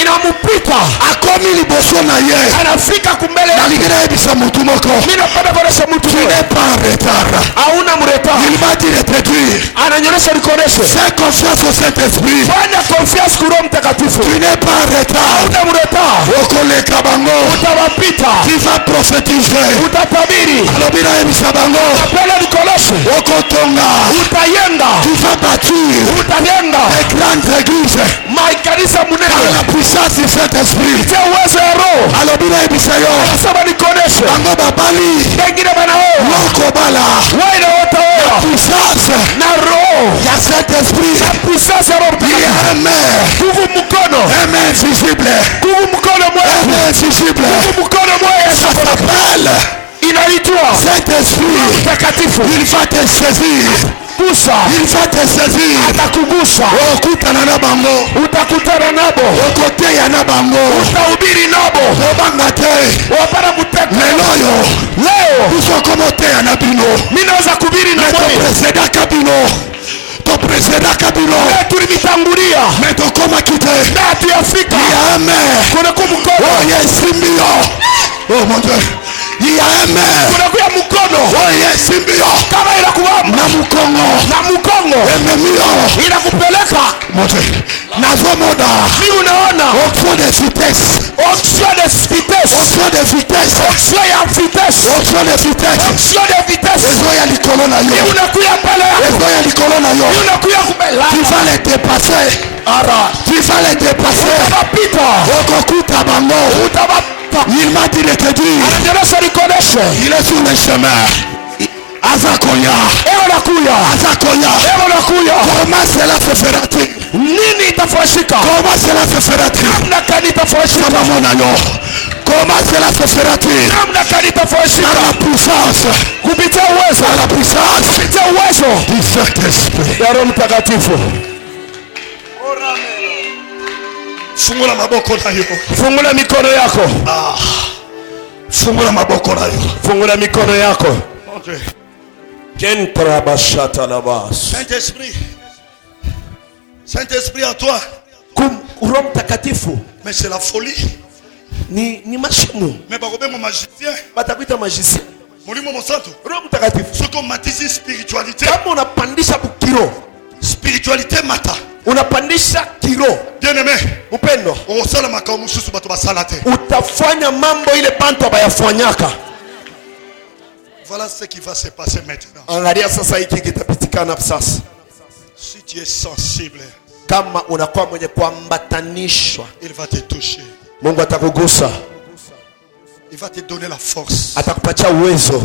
inampita akomi liboso na ye anafika kumbele nalingi nayebisa mutu moko mimi napenda kuonesha mtu tu n'es pas en retard hauna mreta il va dire te dire ananyonyesha nikoneshe fais confiance au Saint-Esprit fanya confiance kwa Roho Mtakatifu tu n'es pas en retard hauna mreta okoleka bango utawapita tu vas prophétiser utatabiri alobi nayebisa bango napenda nikoneshe okotonga utayenga tu vas bâtir utayenga des grandes églises maikanisa par munene la puissance du Saint-Esprit kupitia uwezo ya Roho alobi nayebisa yo anasema nikoneshe bango babali wengine banaoa lokobala waina wataoa puissance na Roho ya Saint-Esprit puissance ya Roho Mtakatifu amen nguvu mkono amen visible nguvu mkono moja amen visible nguvu mkono moja ça s'appelle inaitwa Saint-Esprit Mtakatifu il va te saisir kusa il va te saisir atakugusa okutana na bango utakutana nabo okoteya na bango utahubiri nabo obanga te wapara kuteka lelo oyo leo usokomoteya na bino mimi naweza kuhubiri na wewe topresedaka bino topresedaka bino tulivitangulia me tokomaki te na tuyafika amen kuna kumkono oyo esimbi yo oh mon Dieu amen kuna kuya mkono oyo esimbi yo kama inakubamba na mukongo na mkongo ememi yo inakupeleka mon Dieu nazomona mimi unaona option de vitesse option de vitesse option de vitesse option ya vitesse option de vitesse option de vitesse ezoya likolo na yo unakuya mbele yako ezoya likolo na yo unakuya kubela tu vas les dépasser ara tu vas les dépasser utapita okokuta bango utapita il m'a dit de te dire anajeleza nikoneshe il est sur le chemin azakoya nakuya azakoya nakuya comment cela se fera-t-il nini itafanyika comment cela se fera-t-il namna gani itafanyika namona yo comment cela se fera-t-il namna gani itafanyika par la puissance kupitia uwezo par la puissance kupitia uwezo du Saint-Esprit ya Roho Mtakatifu fungula maboko na yo fungula mikono yako fungula maboko na yo fungula mikono yako okay. Saint-Esprit Saint-Esprit à toi Roho Mtakatifu mais c'est la folie ni mashimu mais bakobenga magicien batakuita magicien molimo mosantu Roho Mtakatifu soki omatisi spiritualité kama unapandisha bukiro spiritualité mata unapandisha kiro bien aimé upendo okosala makambo mosusu bato basala te utafanya mambo ile bantu abayafanyaka voilà ce qui va se passer maintenant angalia sasa hiki kitapitikana sasa si tu es sensible kama unakuwa mwenye kuambatanishwa il va te toucher Mungu atakugusa il va te donner la force atakupatia uwezo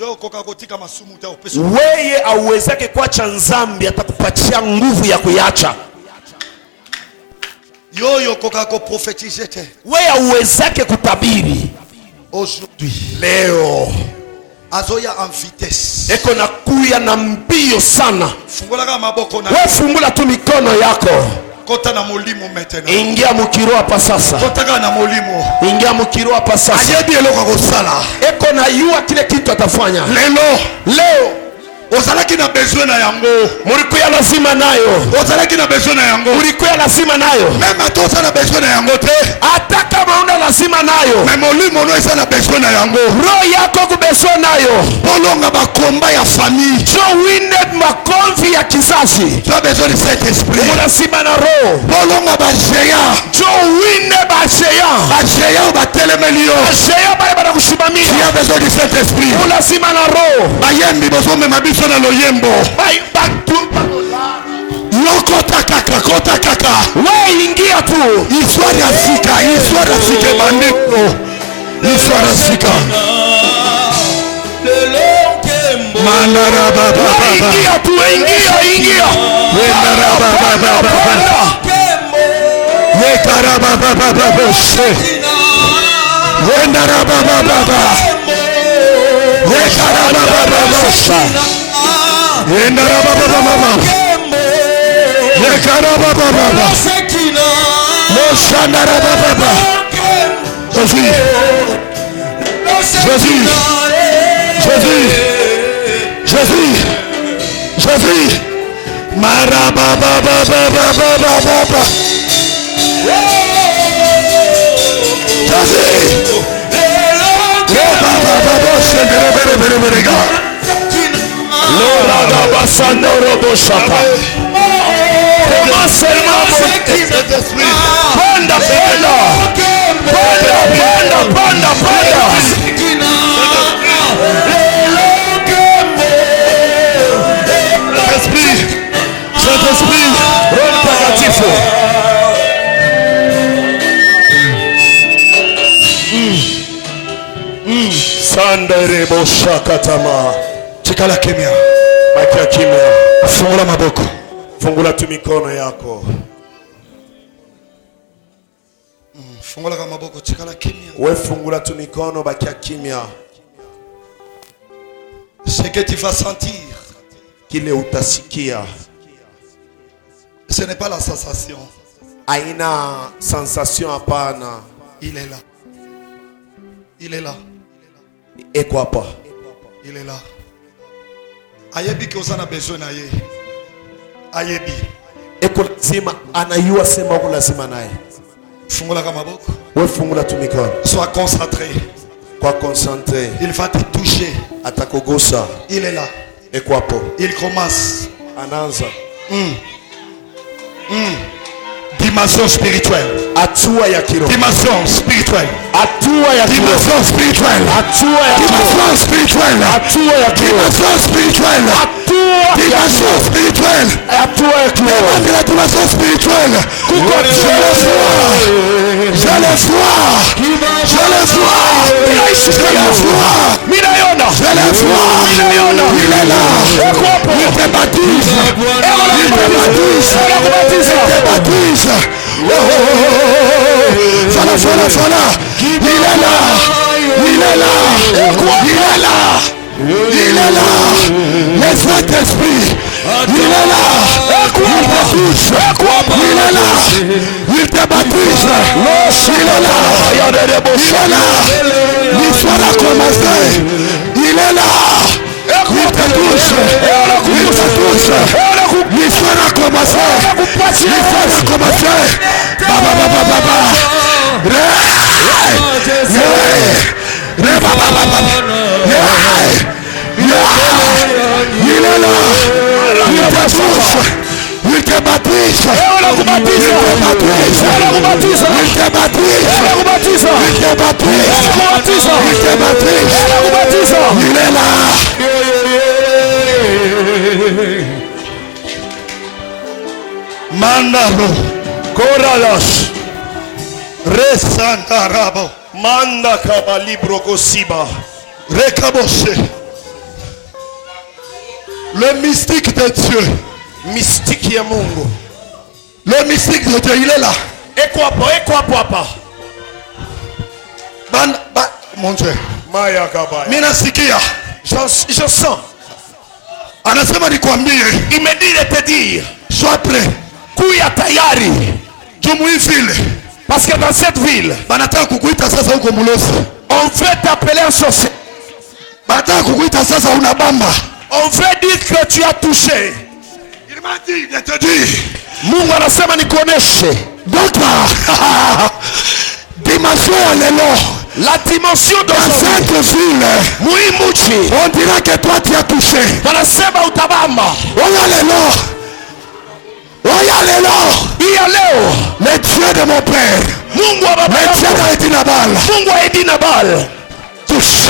yo koka kotika masumu ta opeso weye auwezake kuacha nzambi atakupatia nguvu ya kuiacha yo koka ko prophétiser te weye auwezake kutabiri aujourd'hui leo azoya en vitesse eko na kuya na mbio sana fungolaka maboko na we fungula tu mikono yako kota na molimo maintenant ingia mukiro hapa sasa kotaka na molimo ingia mukiro hapa sasa ayebi eloko kosala eko na yua kile kitu atafanya leo ozalaki na besoin na yango mulikuya lazima nayo ozalaki na besoin na yango mulikuya lazima nayo même atoza na besoin na yango te hata kama una lazima nayo mais molimo no eza na besoin na yango roho yako kubesoin nayo bolonga bakomba ya famille jo wine makonvi ya kizazi tu as besoin de cet esprit lazima na roho bolonga bagéant jo wine bagéant batelemeli yo basheya bale banakusimamia tu as besoin de cet esprit lazima na roho bayembi bozomema biso na loyembo kota kaka we ingia tu histoire ya sika ebandiko histoire ya sika Ingia tu, ingia. Jésus. Comment seulement panda. Saint-Esprit, Roho Mtakatifu. Sanderebo shakatama. Chikala kimya. Bakia kimya. Fungula maboko. Fungula tu mikono yako. Fungula kama maboko, chikala kimya. We fungula tu mikono, bakia kimya. Ce que tu vas sentir, Kile utasikia ce n'est pas la sensation. haina sensation hapana. Il est là. Il est là. Eko hapa. Il est là. Ayebi ki osana besoin na ye. Ayebi. Eko lazima anayua sema uko lazima naye. Fungula kama maboko. We fungula tu mikono. Sois concentré. Kwa concentré. Il va te toucher. Atakugusa. Il est là. Eko hapo. Il commence. Anaanza. Dimension spirituelle. Hatua ya kiroho. Dimension spirituelle. Hatua ya kiroho. Dimension spirituelle. Hatua ya kiroho. Dimension spirituelle. Hatua ya kiroho. Dimension spirituelle. Dimension spirituelle. Hatua ya kiroho. Demande la dimension spirituelle. Je le vois. Minayona. Il est là. Il te baptise. Voilà. Il est là. Le Saint-Esprit. Il est là. Il te touche. Il est là. Il te baptise. Il est là. L'histoire a commencé. Il est là. Il te touche. L'histoire a commencé. Il est là. Il te touche. Il te baptise. Il est là. Mandaro Koralas Resandarabo Manda kabalibro kosiba. Rekaboshe. Le mystique de Dieu. Mystiki ya Mungu. Le mystique de Dieu, il est là. Eko hapa. Mon Dieu. Maya kabaya. Mina sikia. Je sens. Anasema nikwambie. Il me dit de te dire. Sois prêt. Kuya tayari. Jumuifile. Parce que dans cette ville, Banataka kukuita sasa huko Mulosi. on veut t'appeler un sorcier. Banataka kukuita sasa unabamba. On veut dire que tu as touché. Il m'a dit de te dire. Mungu anasema nikuoneshe. D'autres. Dimension alelo. La dimension de Cette ville. Muimuchi. On dira que toi tu as touché. Wanasema utabamba. Oya lelo. Iya leo. Le Dieu de mon père. Mungu wa baba Le Dieu yangu. de Edinabal. Mungu wa Edinabal. Touche.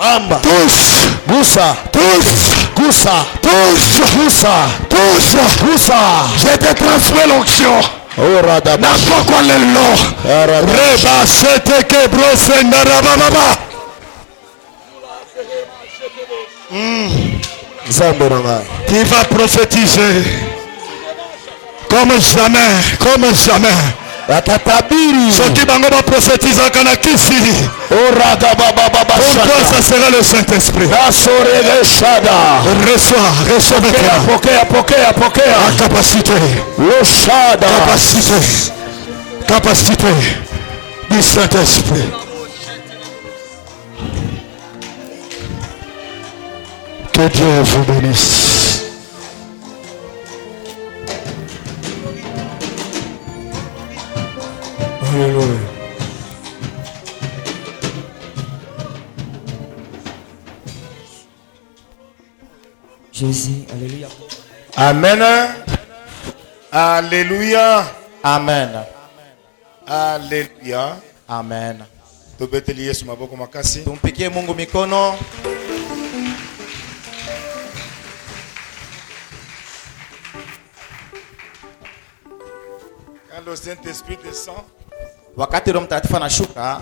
Amba. Touche. Gusa. Touche. Gusa. Touche. Gusa. Touche. Gusa. Je te transmets l'onction. Oradaba. Nakwa lelo. Reba sete kebrose ndarababa. Nzambe na ngai. Qui va prophétiser comme jamais, comme jamais. Atatabiri. Soki bango ba prophétisaka na kisi. Oraga baba baba Pour toi, shada. ça sera le Saint-Esprit. Nasorege shada. Reçois maintenant. Pokea. La capacité. Lo shada. Capacité du Saint-Esprit. Que Dieu vous bénisse. Alléluia. Jésus, alléluia. Amen. Alléluia. Amen. Alléluia. Amen. Tobeteli Yesu maboko makasi. Tumpigie Mungu mikono. Quand le Saint-Esprit descend, Wakati Roho Mtakatifu anashuka,